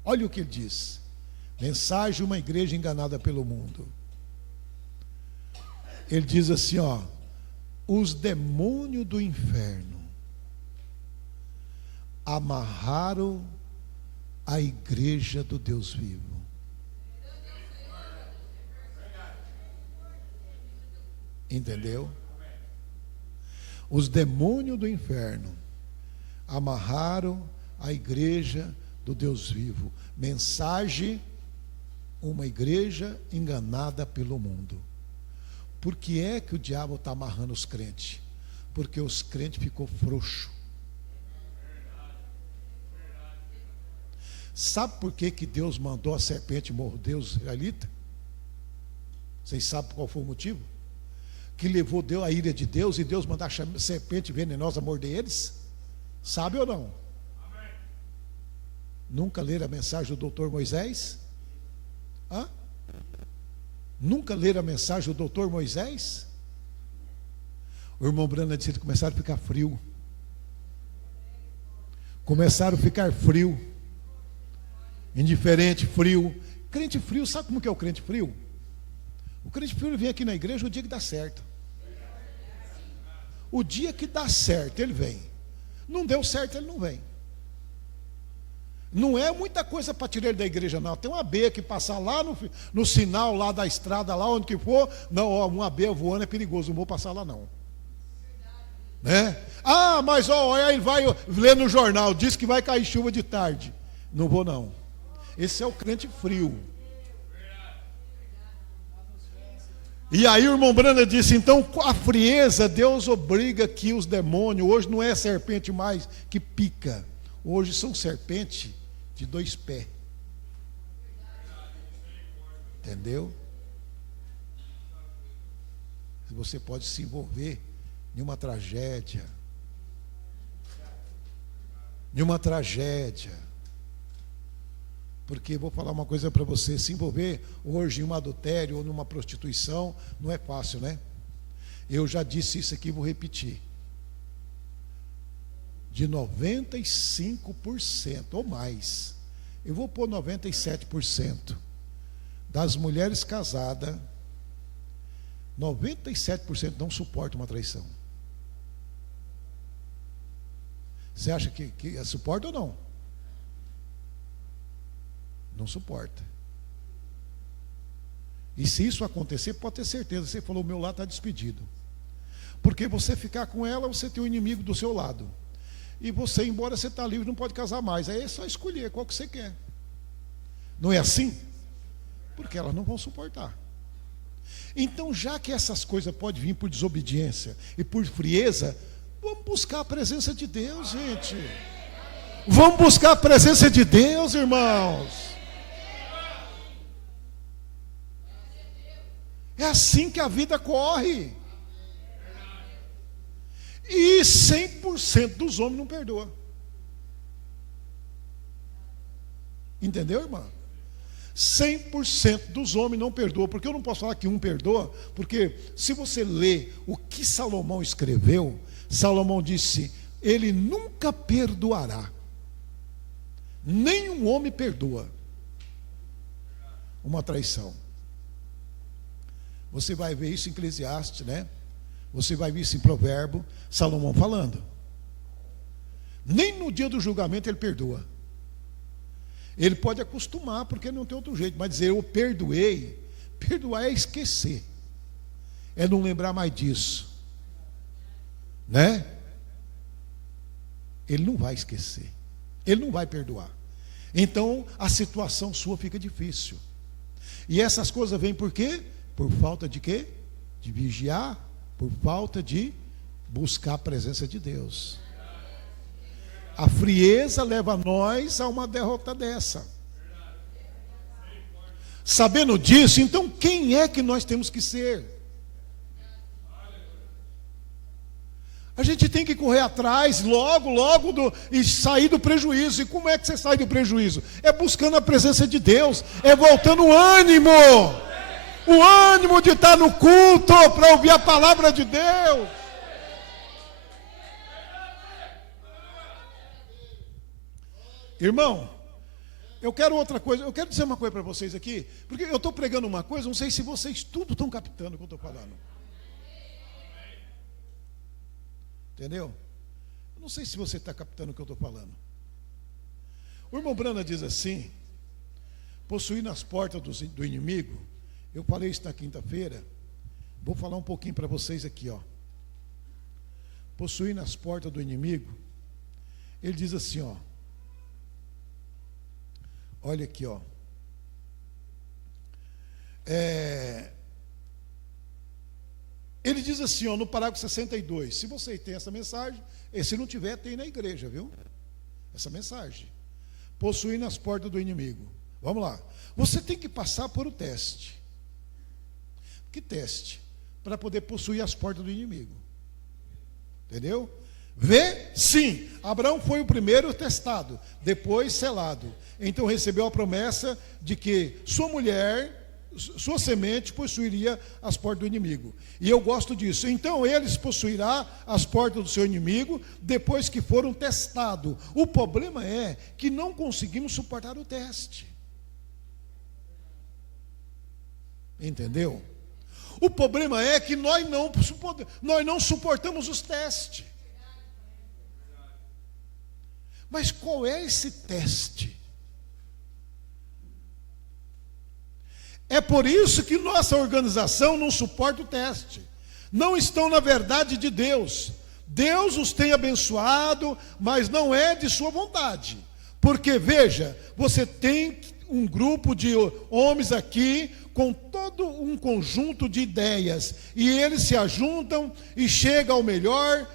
o que ele diz. Mensagem de uma igreja enganada pelo mundo. Ele diz assim, os demônios do inferno amarraram a igreja do Deus vivo. Entendeu? Os demônios do inferno amarraram a igreja do Deus vivo. Mensagem: uma igreja enganada pelo mundo. Por que é que o diabo está amarrando os crentes? Porque os crentes ficou frouxo. Sabe por que Deus mandou a serpente morder os israelitas? Vocês sabem qual foi o motivo? Que levou Deus a ira de Deus, e Deus mandar a serpente venenosa morder eles? Sabe ou não? Amém. Nunca leram a mensagem do doutor Moisés? Nunca leram a mensagem do doutor Moisés? O irmão Brana disse que começaram a ficar frio. Começaram a ficar frio. Indiferente, frio. Crente frio, sabe como que é o crente frio? O crente frio, ele vem aqui na igreja o dia que dá certo. O dia que dá certo, ele vem. Não deu certo, ele não vem. Não é muita coisa para tirar ele da igreja, não. Tem uma abelha que passar lá no sinal lá da estrada, lá onde que for. Não, uma abelha voando é perigoso, não vou passar lá não. Né? Mas aí vai ler no jornal, diz que vai cair chuva de tarde. Não vou não. Esse é o crente frio. E aí o irmão Branda disse: então a frieza, Deus obriga que os demônios, hoje não é serpente mais que pica, hoje são serpentes de 2 pés. Entendeu? Você pode se envolver em uma tragédia. Porque vou falar uma coisa para você: se envolver hoje em um adultério ou numa prostituição não é fácil, né? Eu já disse isso aqui, vou repetir. De 95% ou mais, eu vou pôr 97% das mulheres casadas, 97% não suportam uma traição. Você acha que suporta ou não? Não suporta. E se isso acontecer, pode ter certeza, você falou, o meu lado está despedido. Porque você ficar com ela, você tem um inimigo do seu lado. E você, embora você está livre, não pode casar mais. Aí é só escolher qual que você quer. Não é assim? Porque elas não vão suportar. Então, já que essas coisas podem vir por desobediência e por frieza, vamos buscar a presença de Deus, gente. Vamos buscar a presença de Deus, irmãos. É assim que a vida corre. E 100% dos homens não perdoa. Entendeu, irmão? 100% dos homens não perdoam. Porque eu não posso falar que um perdoa, porque se você lê o que Salomão escreveu, Salomão disse, ele nunca perdoará. Nenhum homem perdoa uma traição. Você vai ver isso em Eclesiastes, né? Você vai ver isso em Provérbio, Salomão falando. Nem no dia do julgamento ele perdoa. Ele pode acostumar, porque não tem outro jeito, mas dizer eu perdoei, perdoar é esquecer, é não lembrar mais disso, né? Ele não vai esquecer, ele não vai perdoar. Então a situação sua fica difícil. E essas coisas vêm por quê? Por falta de quê? De vigiar, por falta de buscar a presença de Deus. A frieza leva nós a uma derrota dessa. Sabendo disso, então quem é que nós temos que ser? A gente tem que correr atrás logo e sair do prejuízo. E como é que você sai do prejuízo? É buscando a presença de Deus, é voltando o ânimo de estar no culto para ouvir a palavra de Deus. Irmão, eu quero outra coisa, eu quero dizer uma coisa para vocês aqui, porque eu estou pregando uma coisa, não sei se vocês tudo estão captando o que eu estou falando. Entendeu? Eu não sei se você está captando o que eu estou falando. O irmão Brana diz assim, possuir nas portas do inimigo, eu falei isso na quinta-feira, vou falar um pouquinho para vocês aqui, ó. Possuir nas portas do inimigo, ele diz assim, ó. Olha aqui, ó. Ele diz assim, ó, no parágrafo 62. Se você tem essa mensagem, e se não tiver, tem na igreja, viu? Essa mensagem. Possuir nas portas do inimigo. Vamos lá. Você tem que passar por o teste. Que teste? Para poder possuir as portas do inimigo. Entendeu? Vê? Sim. Abraão foi o primeiro testado, depois selado. Então recebeu a promessa de que sua mulher, sua semente possuiria as portas do inimigo. E eu gosto disso. Então eles possuirá as portas do seu inimigo depois que foram testados. O problema é que não conseguimos suportar o teste. Entendeu? O problema é que nós não suportamos os testes. Mas qual é esse teste? É por isso que nossa organização não suporta o teste. Não estão na verdade de Deus. Deus os tem abençoado, mas não é de sua vontade. Porque, veja, você tem um grupo de homens aqui com todo um conjunto de ideias. E eles se ajuntam e chegam ao melhor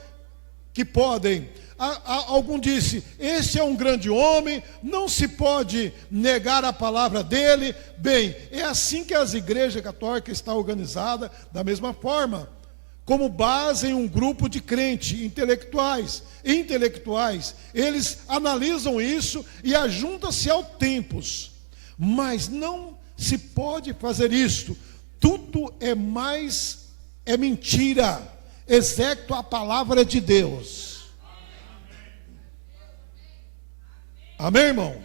que podem. Algum disse, esse é um grande homem, não se pode negar a palavra dele. Bem, é assim que as igrejas católicas estão organizadas, da mesma forma, como base em um grupo de crentes, intelectuais, eles analisam isso e ajuntam-se aos tempos, mas não se pode fazer isso, tudo é mais é mentira, exceto a palavra de Deus. Amém, irmão?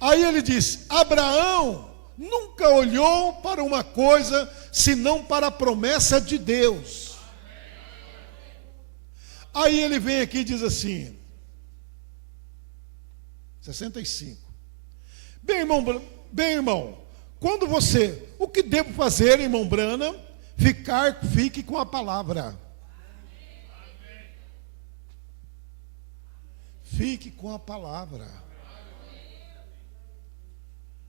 Aí ele diz: Abraão nunca olhou para uma coisa senão para a promessa de Deus. Aí ele vem aqui e diz assim, 65. Bem, irmão, quando o que devo fazer, irmão Branham? Fique com a palavra. Fique com a palavra.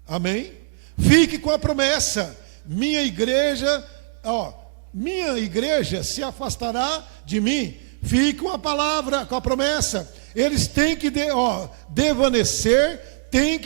Amém? Fique com a promessa. Minha igreja se afastará de mim. Fique com a palavra, com a promessa. Eles têm que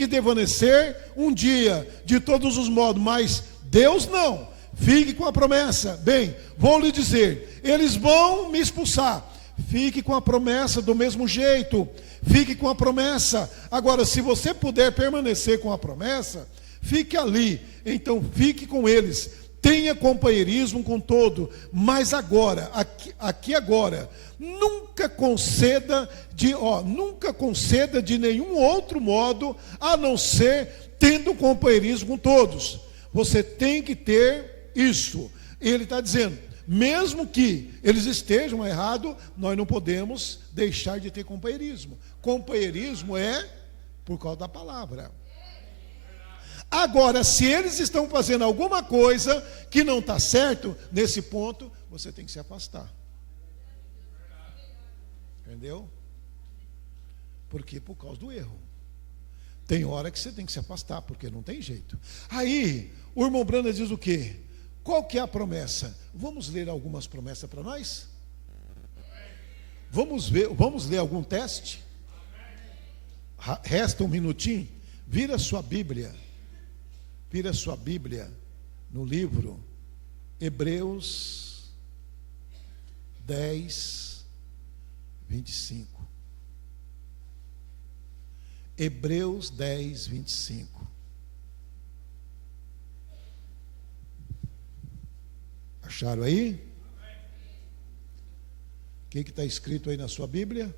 devanecer um dia, de todos os modos, mas Deus não. Fique com a promessa. Bem, vou lhe dizer, eles vão me expulsar. Fique com a promessa do mesmo jeito. Fique com a promessa. Agora, se você puder permanecer com a promessa, fique ali. Então, fique com eles. Tenha companheirismo com todo. Mas agora, aqui agora, nunca conceda de nenhum outro modo, a não ser tendo companheirismo com todos. Você tem que ter isso. Ele está dizendo, mesmo que eles estejam errados, nós não podemos deixar de ter companheirismo. Companheirismo é por causa da palavra. Agora, se eles estão fazendo alguma coisa que não está certo, nesse ponto, você tem que se afastar. Entendeu? Porque por causa do erro. Tem hora que você tem que se afastar, porque não tem jeito. Aí, o irmão Branham diz o quê? Qual que é a promessa? Vamos ler algumas promessas para nós? Vamos ler algum teste? Resta um minutinho. Vira sua Bíblia no livro Hebreus 10, 25. Hebreus 10, 25. Acharam aí? O que está escrito aí na sua Bíblia?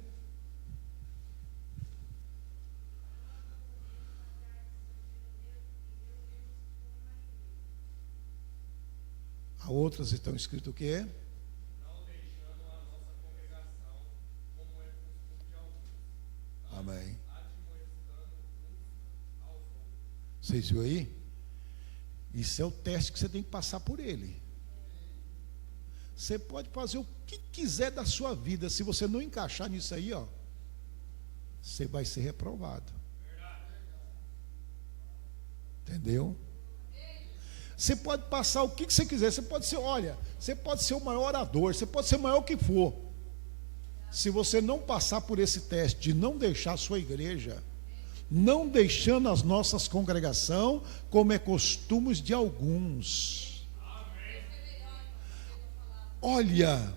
A outras estão escrito o que é? Amém. Vocês viram aí? Isso é o teste que você tem que passar por ele. Você pode fazer o que quiser da sua vida. Se você não encaixar nisso aí, você vai ser reprovado. Entendeu? Você pode passar o que você quiser. Você pode ser o maior orador, você pode ser o maior que for. Se você não passar por esse teste de não deixar a sua igreja, não deixando as nossas congregações, como é costume de alguns. Olha,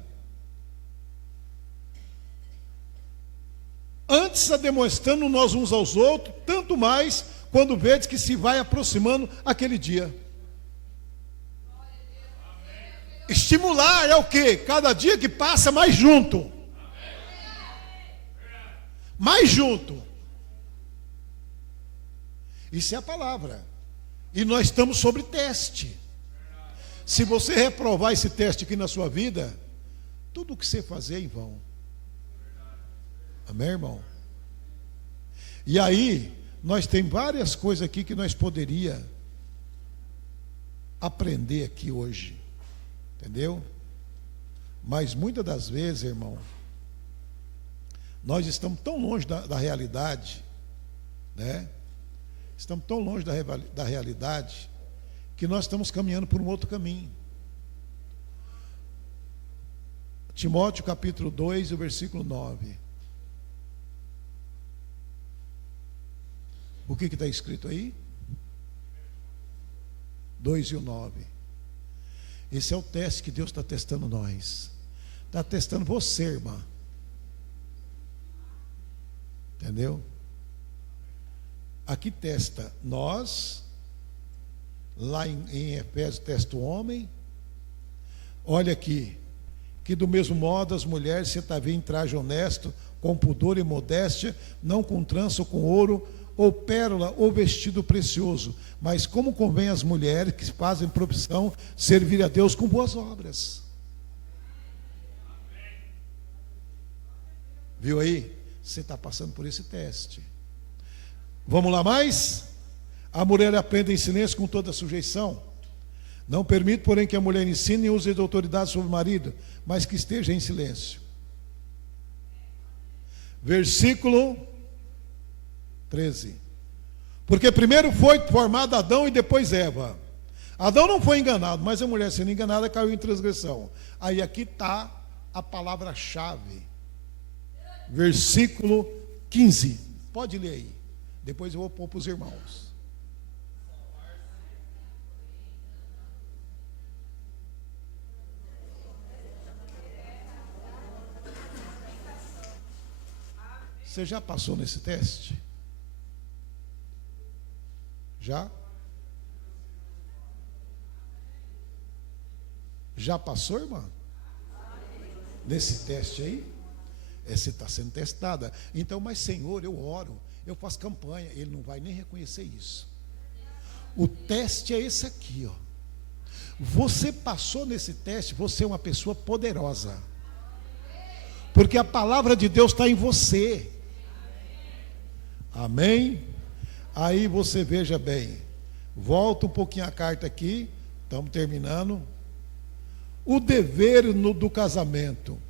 antes está demonstrando nós uns aos outros, tanto mais quando vedes que se vai aproximando aquele dia. Estimular é o quê? Cada dia que passa mais junto. Mais junto. Isso é a palavra. E nós estamos sobre teste. Se você reprovar esse teste aqui na sua vida, tudo o que você fazer é em vão. Amém, irmão? E aí, nós temos várias coisas aqui que nós poderíamos aprender aqui hoje. Entendeu? Mas muitas das vezes, irmão, nós estamos tão longe da realidade, né? Estamos tão longe da realidade, que nós estamos caminhando por um outro caminho. Timóteo capítulo 2, o versículo 9. O que está escrito aí? 2 e o 9. Esse é o teste que Deus está testando nós. Está testando você, irmã. Entendeu? Aqui testa nós. Lá em Efésios testa o homem. Olha aqui, que do mesmo modo as mulheres se ataviam em traje honesto, com pudor e modéstia, não com trança ou com ouro, ou pérola, ou vestido precioso, mas como convém às mulheres que fazem profissão, servir a Deus com boas obras. Viu aí? Você está passando por esse teste. Vamos lá mais? A mulher aprenda em silêncio com toda sujeição. Não permite, porém, que a mulher ensine e use de autoridade sobre o marido, mas que esteja em silêncio. Versículo 13. Porque primeiro foi formado Adão e depois Eva. Adão não foi enganado, mas a mulher sendo enganada caiu em transgressão. Aí aqui está a palavra-chave. Versículo 15. Pode ler aí. Depois eu vou pôr para os irmãos. Você já passou nesse teste? Já? Já passou, irmã? Nesse teste aí? Você está sendo testada. Então, mas Senhor, eu oro, eu faço campanha. Ele não vai nem reconhecer isso. O teste é esse aqui, ó. Você passou nesse teste, você é uma pessoa poderosa. Porque a palavra de Deus está em você. Amém? Aí você veja bem. Volta um pouquinho a carta aqui. Estamos terminando. O dever do casamento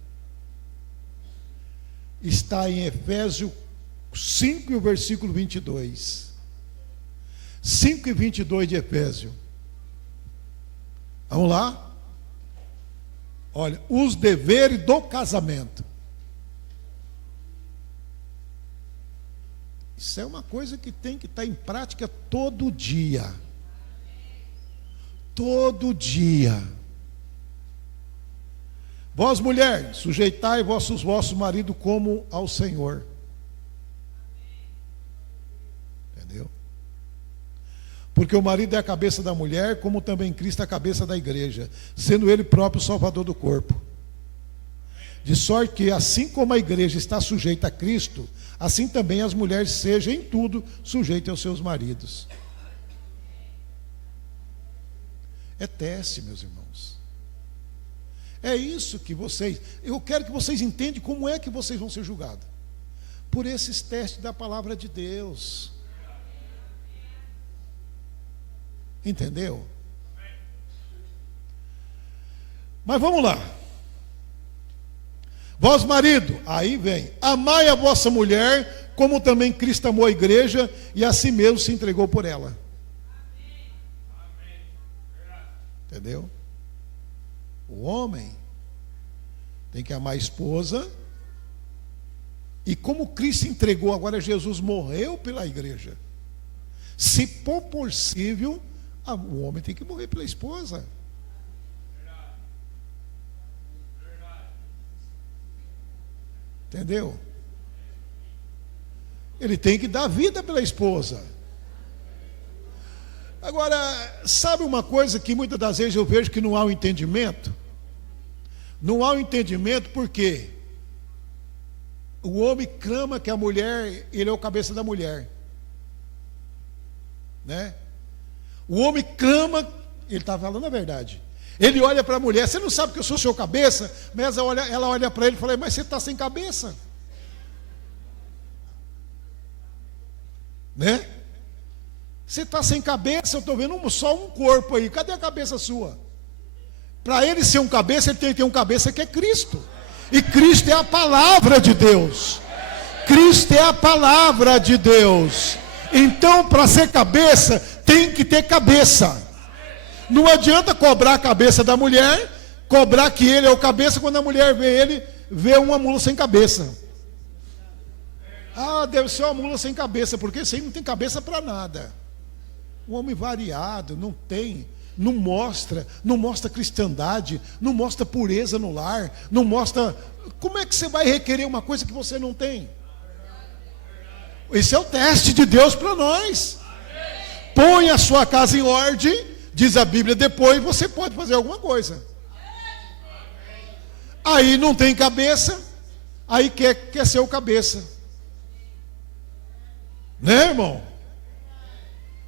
está em Efésios 5 e o versículo 22. 5 e 22 de Efésios. Vamos lá? Olha, os deveres do casamento. Isso é uma coisa que tem que estar em prática todo dia. Todo dia. Vós, mulheres, sujeitai vossos maridos como ao Senhor. Entendeu? Porque o marido é a cabeça da mulher, como também Cristo é a cabeça da igreja, sendo ele próprio o salvador do corpo. De sorte que, assim como a igreja está sujeita a Cristo, assim também as mulheres sejam em tudo sujeitas aos seus maridos. É teste, meus irmãos. É isso que vocês... Eu quero que vocês entendam como é que vocês vão ser julgados. Por esses testes da palavra de Deus. Entendeu? Mas vamos lá. Vós, marido, aí vem, amai a vossa mulher, como também Cristo amou a igreja, e a si mesmo se entregou por ela. Entendeu? O homem tem que amar a esposa, e como Cristo entregou, agora Jesus morreu pela igreja. Se for possível, o homem tem que morrer pela esposa. Entendeu? Ele tem que dar vida pela esposa. Agora, sabe uma coisa que muitas das vezes eu vejo que não há um entendimento? Não há um entendimento porque o homem clama que a mulher, ele é o cabeça da mulher. Né? O homem clama, ele está falando a verdade. Ele olha para a mulher, você não sabe que eu sou seu cabeça? Mas ela olha para ele e fala, mas você está sem cabeça. Né? Você está sem cabeça, eu estou vendo só um corpo aí, cadê a cabeça sua? Para ele ser um cabeça, ele tem que ter um cabeça que é Cristo. E Cristo é a palavra de Deus. Cristo é a palavra de Deus. Então, para ser cabeça, tem que ter cabeça. Não adianta cobrar a cabeça da mulher, cobrar que ele é o cabeça, quando a mulher vê ele, vê uma mula sem cabeça. Ah, deve ser uma mula sem cabeça, porque esse aí não tem cabeça para nada. Um homem variado, não mostra cristandade, não mostra pureza no lar, não mostra... Como é que você vai requerer uma coisa que você não tem? Esse é o teste de Deus para nós. Põe a sua casa em ordem, diz a Bíblia, depois você pode fazer alguma coisa. Aí não tem cabeça, aí quer ser o cabeça. Né, irmão?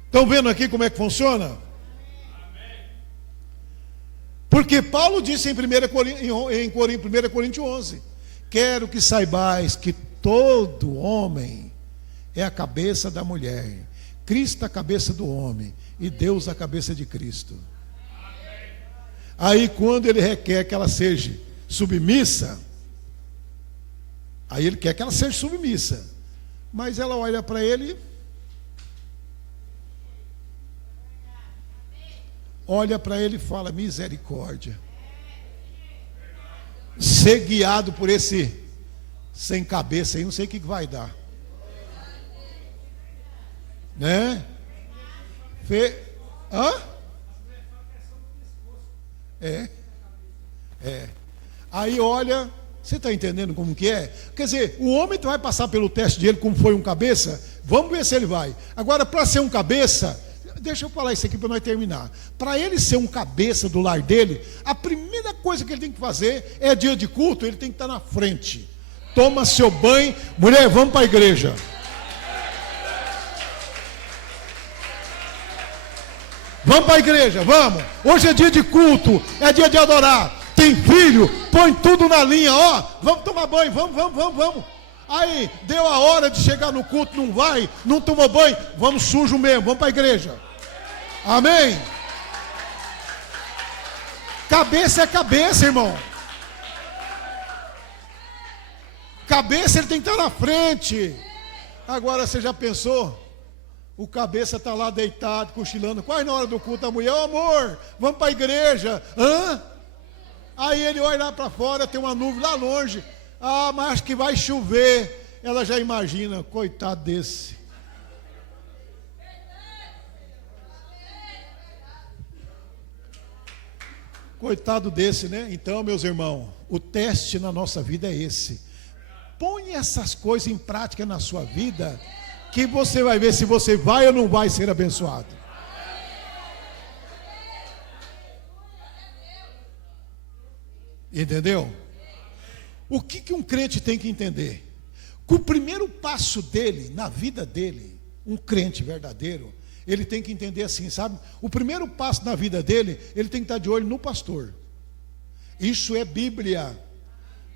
Estão vendo aqui como é que funciona? Porque Paulo disse em 1 Coríntios 11: quero que saibais que todo homem é a cabeça da mulher, Cristo a cabeça do homem e Deus a cabeça de Cristo. Aí quando ele requer que ela seja submissa, aí ele quer que ela seja submissa, mas ela olha para ele, e fala: misericórdia. Ser guiado por esse sem cabeça aí, não sei o que vai dar. Né? Hã? Aí olha, você está entendendo como que é? Quer dizer, o homem vai passar pelo teste dele como foi um cabeça, vamos ver se ele vai. Agora, para ser um cabeça, deixa eu falar isso aqui para nós terminar. Para ele ser um cabeça do lar dele, a primeira coisa que ele tem que fazer é dia de culto, ele tem que estar na frente. Toma seu banho, mulher, vamos para a igreja. Vamos para a igreja, vamos. Hoje é dia de culto, é dia de adorar. Tem filho, põe tudo na linha, ó. Vamos tomar banho, vamos. Aí, deu a hora de chegar no culto, não vai, não tomou banho, vamos sujo mesmo, vamos para a igreja. Amém? Cabeça é cabeça, irmão. Cabeça ele tem que estar na frente. Agora você já pensou? O cabeça está lá deitado, cochilando, quase na hora do culto, a mulher: ô amor, vamos para a igreja. Hã? Aí ele olha lá para fora, tem uma nuvem lá longe. Ah, mas acho que vai chover. Ela já imagina, coitado desse. Coitado desse, né? Então, meus irmãos, o teste na nossa vida é esse. Põe essas coisas em prática na sua vida, que você vai ver se você vai ou não vai ser abençoado. Entendeu? O que um crente tem que entender? Que o primeiro passo dele, na vida dele, um crente verdadeiro, ele tem que entender assim, sabe? O primeiro passo na vida dele, ele tem que estar de olho no pastor. Isso é Bíblia.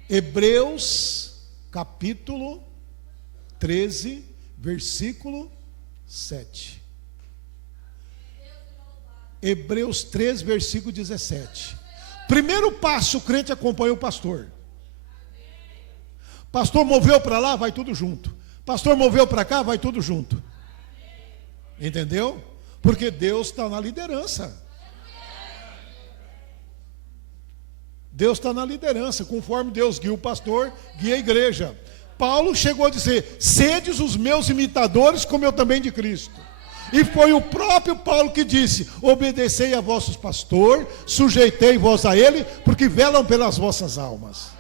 Hebreus, capítulo 13, versículo 7. Hebreus 13, versículo 17. Primeiro passo, o crente acompanha o pastor. Pastor moveu para lá, vai tudo junto. Pastor moveu para cá, vai tudo junto. Entendeu? Porque Deus está na liderança. Deus está na liderança. Conforme Deus guia o pastor, guia a igreja. Paulo chegou a dizer: sedes os meus imitadores, como eu também de Cristo. E foi o próprio Paulo que disse: obedecei a vossos pastores, sujeitei-vos a ele, porque velam pelas vossas almas.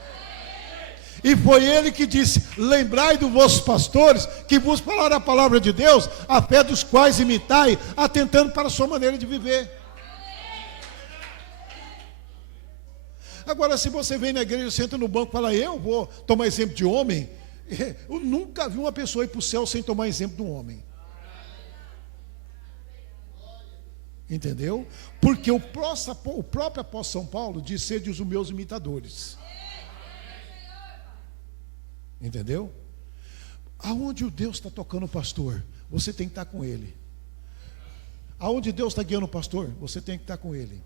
E foi ele que disse: lembrai dos vossos pastores, que vos falaram a palavra de Deus, a fé dos quais imitai, atentando para a sua maneira de viver. Agora, se você vem na igreja, senta no banco e fala: eu vou tomar exemplo de homem, eu nunca vi uma pessoa ir para o céu sem tomar exemplo de um homem. Entendeu? Porque o próprio apóstolo São Paulo disse: sede os meus imitadores. Entendeu? Aonde o Deus está tocando o pastor, você tem que estar com ele. Aonde Deus está guiando o pastor, você tem que estar com ele.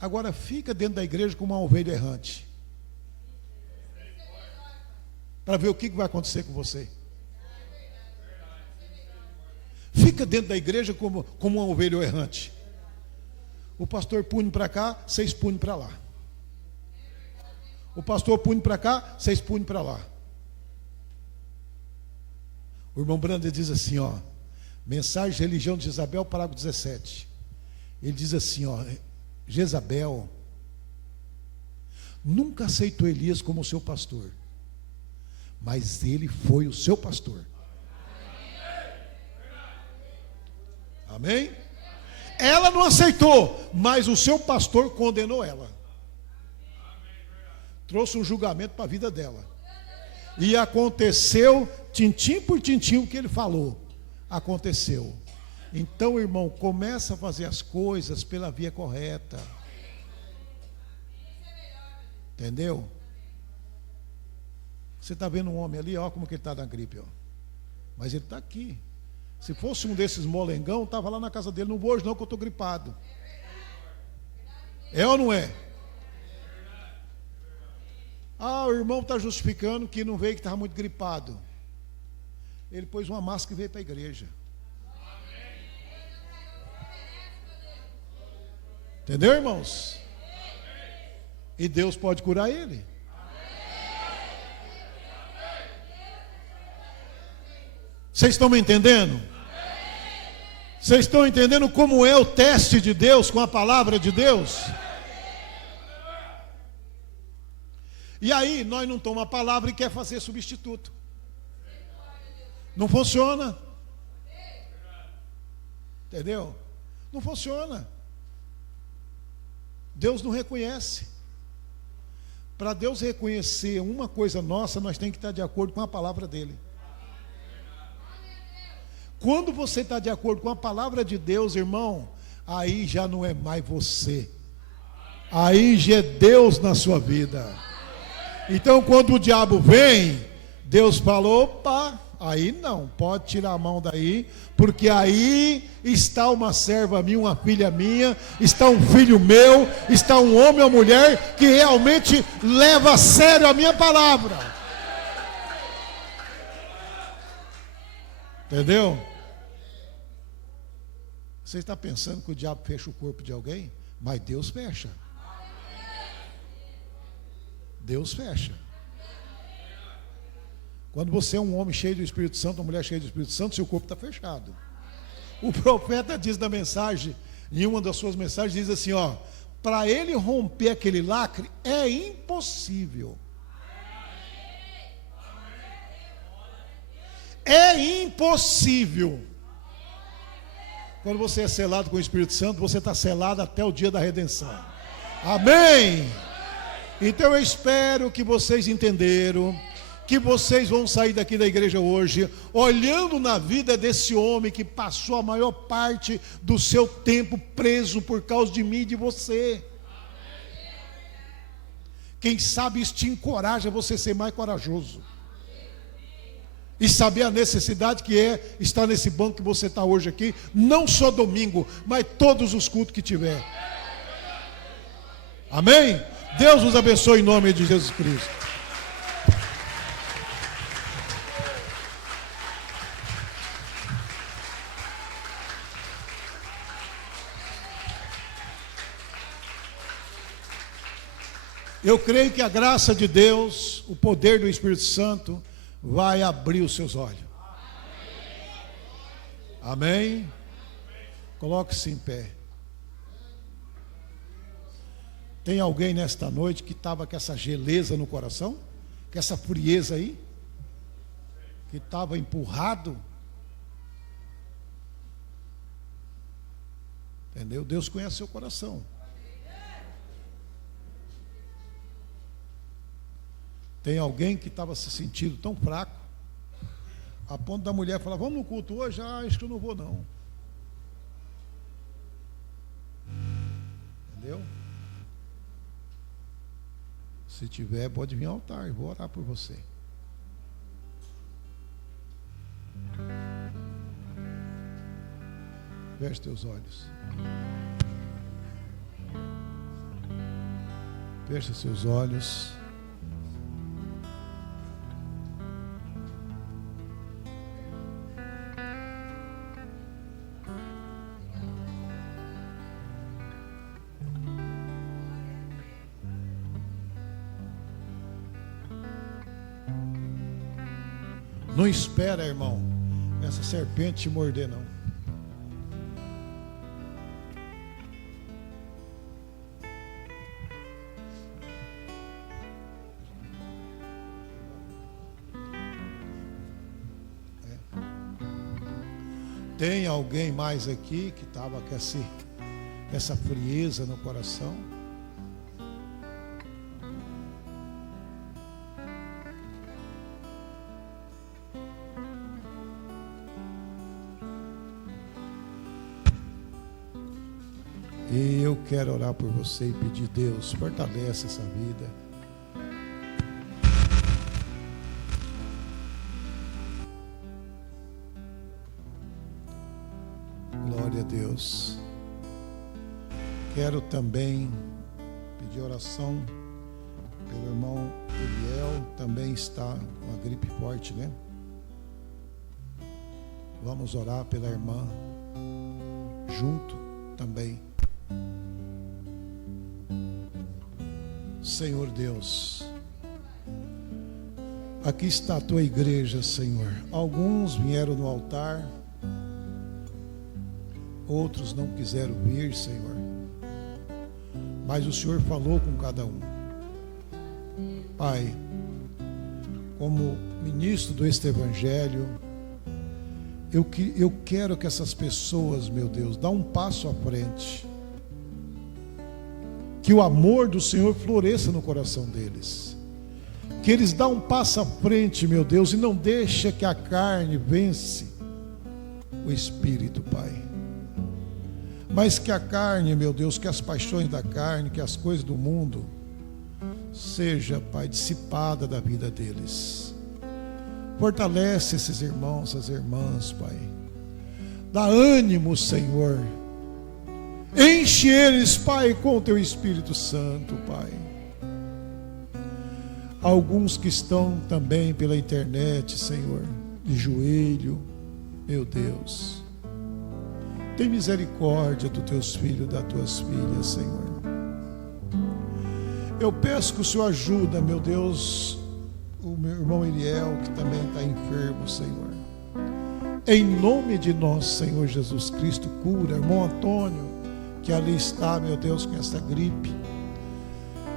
Agora fica dentro da igreja como uma ovelha errante, para ver o que vai acontecer com você. Fica dentro da igreja como uma ovelha errante. O pastor pune para cá, vocês punem para lá. O pastor pune para cá, vocês punem para lá. O irmão Branda diz assim, ó, Mensagem de Religião de Jezabel, parágrafo 17. Ele diz assim, ó, Jezabel nunca aceitou Elias como seu pastor, mas ele foi o seu pastor. Amém? Ela não aceitou, mas o seu pastor condenou ela. trouxe um julgamento para a vida dela. E aconteceu, tintim por tintim, o que ele falou. Aconteceu. Então, irmão, começa a fazer as coisas pela via correta. Entendeu? Você está vendo um homem ali, ó, como que ele está na gripe, ó. Mas ele está aqui. Se fosse um desses molengão, estava lá na casa dele. Não vou hoje não, que eu estou gripado. É ou não é? Ah, o irmão está justificando que não veio, que estava muito gripado. Ele pôs uma máscara e veio para a igreja. Entendeu, irmãos? E Deus pode curar ele. Vocês estão me entendendo? Vocês estão entendendo como é o teste de Deus com a palavra de Deus? E aí, nós não tomamos a palavra e quer fazer substituto. Não funciona. Entendeu? Não funciona. Deus não reconhece. Para Deus reconhecer uma coisa nossa, nós temos que estar de acordo com a palavra dele. Quando você está de acordo com a palavra de Deus, irmão, aí já não é mais você. Aí já é Deus na sua vida. Então, quando o diabo vem, Deus falou, opa, aí não, pode tirar a mão daí, porque aí está uma serva minha, uma filha minha, está um filho meu, está um homem ou mulher que realmente leva a sério a minha palavra. Entendeu? Você está pensando que o diabo fecha o corpo de alguém? Mas Deus fecha. Deus fecha. Quando você é um homem cheio do Espírito Santo, uma mulher cheia do Espírito Santo, seu corpo está fechado. O profeta diz na mensagem, em uma das suas mensagens, diz assim, ó, para ele romper aquele lacre é impossível. É impossível. Quando você é selado com o Espírito Santo, você está selado até o dia da redenção. Amém? Então eu espero que vocês entenderam, que vocês vão sair daqui da igreja hoje, olhando na vida desse homem que passou a maior parte do seu tempo preso por causa de mim e de você. Quem sabe isso te encoraja a você ser mais corajoso. E saber a necessidade que é estar nesse banco que você está hoje aqui, não só domingo, mas todos os cultos que tiver. Amém? Deus nos abençoe em nome de Jesus Cristo. Eu creio que a graça de Deus, o poder do Espírito Santo, vai abrir os seus olhos. Amém? Coloque-se em pé. Tem alguém nesta noite que estava com essa geleza no coração? Com essa frieza aí? Que estava empurrado? Entendeu? Deus conhece seu coração. Tem alguém que estava se sentindo tão fraco, a ponto da mulher falar, vamos no culto hoje? Ah, acho que eu não vou não. Entendeu? Se tiver, pode vir ao altar, eu vou orar por você. Feche teus olhos. Feche seus olhos. Não espera, irmão, essa serpente te morder, não. Tem alguém mais aqui que estava com essa frieza no coração? eu quero orar por você e pedir: Deus, fortalece essa vida. Glória a Deus. Quero também pedir oração pelo irmão Eliel, também está com a gripe forte, né? Vamos orar pela irmã junto também. Senhor Deus, aqui está a tua igreja, Senhor. Alguns vieram no altar, outros não quiseram vir, Senhor, mas o Senhor falou com cada um. Pai, como ministro deste evangelho, eu quero que essas pessoas, meu Deus, dá um passo à frente, que o amor do Senhor floresça no coração deles, que eles dão um passo à frente, meu Deus, e não deixa que a carne vence o Espírito, Pai, mas que a carne, meu Deus, que as paixões da carne, que as coisas do mundo seja, Pai, dissipada da vida deles. Fortalece esses irmãos, essas irmãs, Pai. Dá ânimo, Senhor. Enche eles, Pai, com o teu Espírito Santo, Pai. Alguns que estão também pela internet, Senhor, de joelho, meu Deus. Tem misericórdia dos teus filhos e das tuas filhas, Senhor. Eu peço que o Senhor ajuda, meu Deus, o meu irmão Eliel, que também está enfermo, Senhor. Em nome de nosso Senhor Jesus Cristo, cura. Irmão Antônio, que ali está, meu Deus, com essa gripe.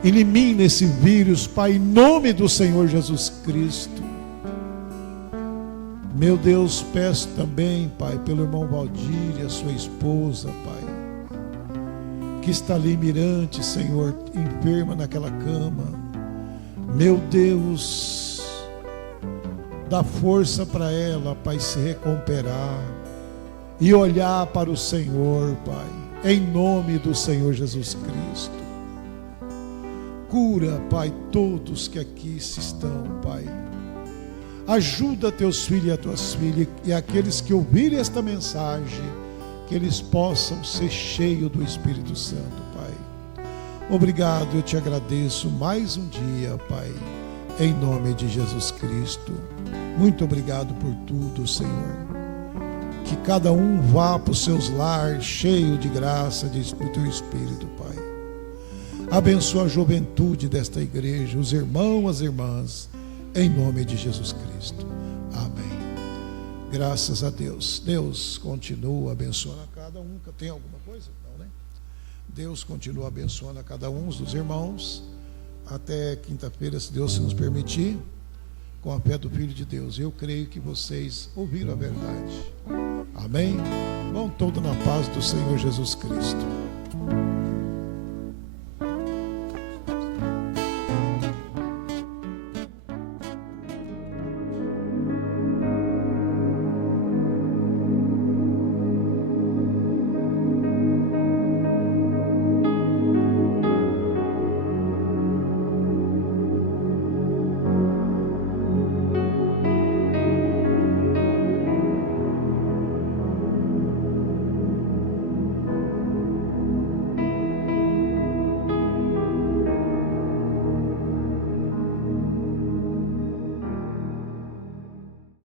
Elimina esse vírus, Pai, em nome do Senhor Jesus Cristo. Meu Deus, peço também, Pai, pelo irmão Valdir e a sua esposa, Pai, que está ali mirante, Senhor, enferma naquela cama. Meu Deus, dá força para ela, Pai, se recuperar e olhar para o Senhor, Pai, em nome do Senhor Jesus Cristo. Cura, Pai, todos que aqui se estão, Pai. Ajuda teus filhos e as tuas filhas e aqueles que ouvirem esta mensagem, que eles possam ser cheios do Espírito Santo, Pai. Obrigado, eu te agradeço mais um dia, Pai, em nome de Jesus Cristo. Muito obrigado por tudo, Senhor. Que cada um vá para os seus lares cheio de graça do teu Espírito, Pai. Abençoa a juventude desta igreja, os irmãos, as irmãs, em nome de Jesus Cristo. Amém. Graças a Deus. Deus continua abençoando a cada um. Tem alguma coisa? Não, né? Deus continua abençoando a cada um dos irmãos. Até quinta-feira, se Deus nos permitir, com a fé do Filho de Deus. Eu creio que vocês ouviram a verdade. Amém? Vão todos na paz do Senhor Jesus Cristo.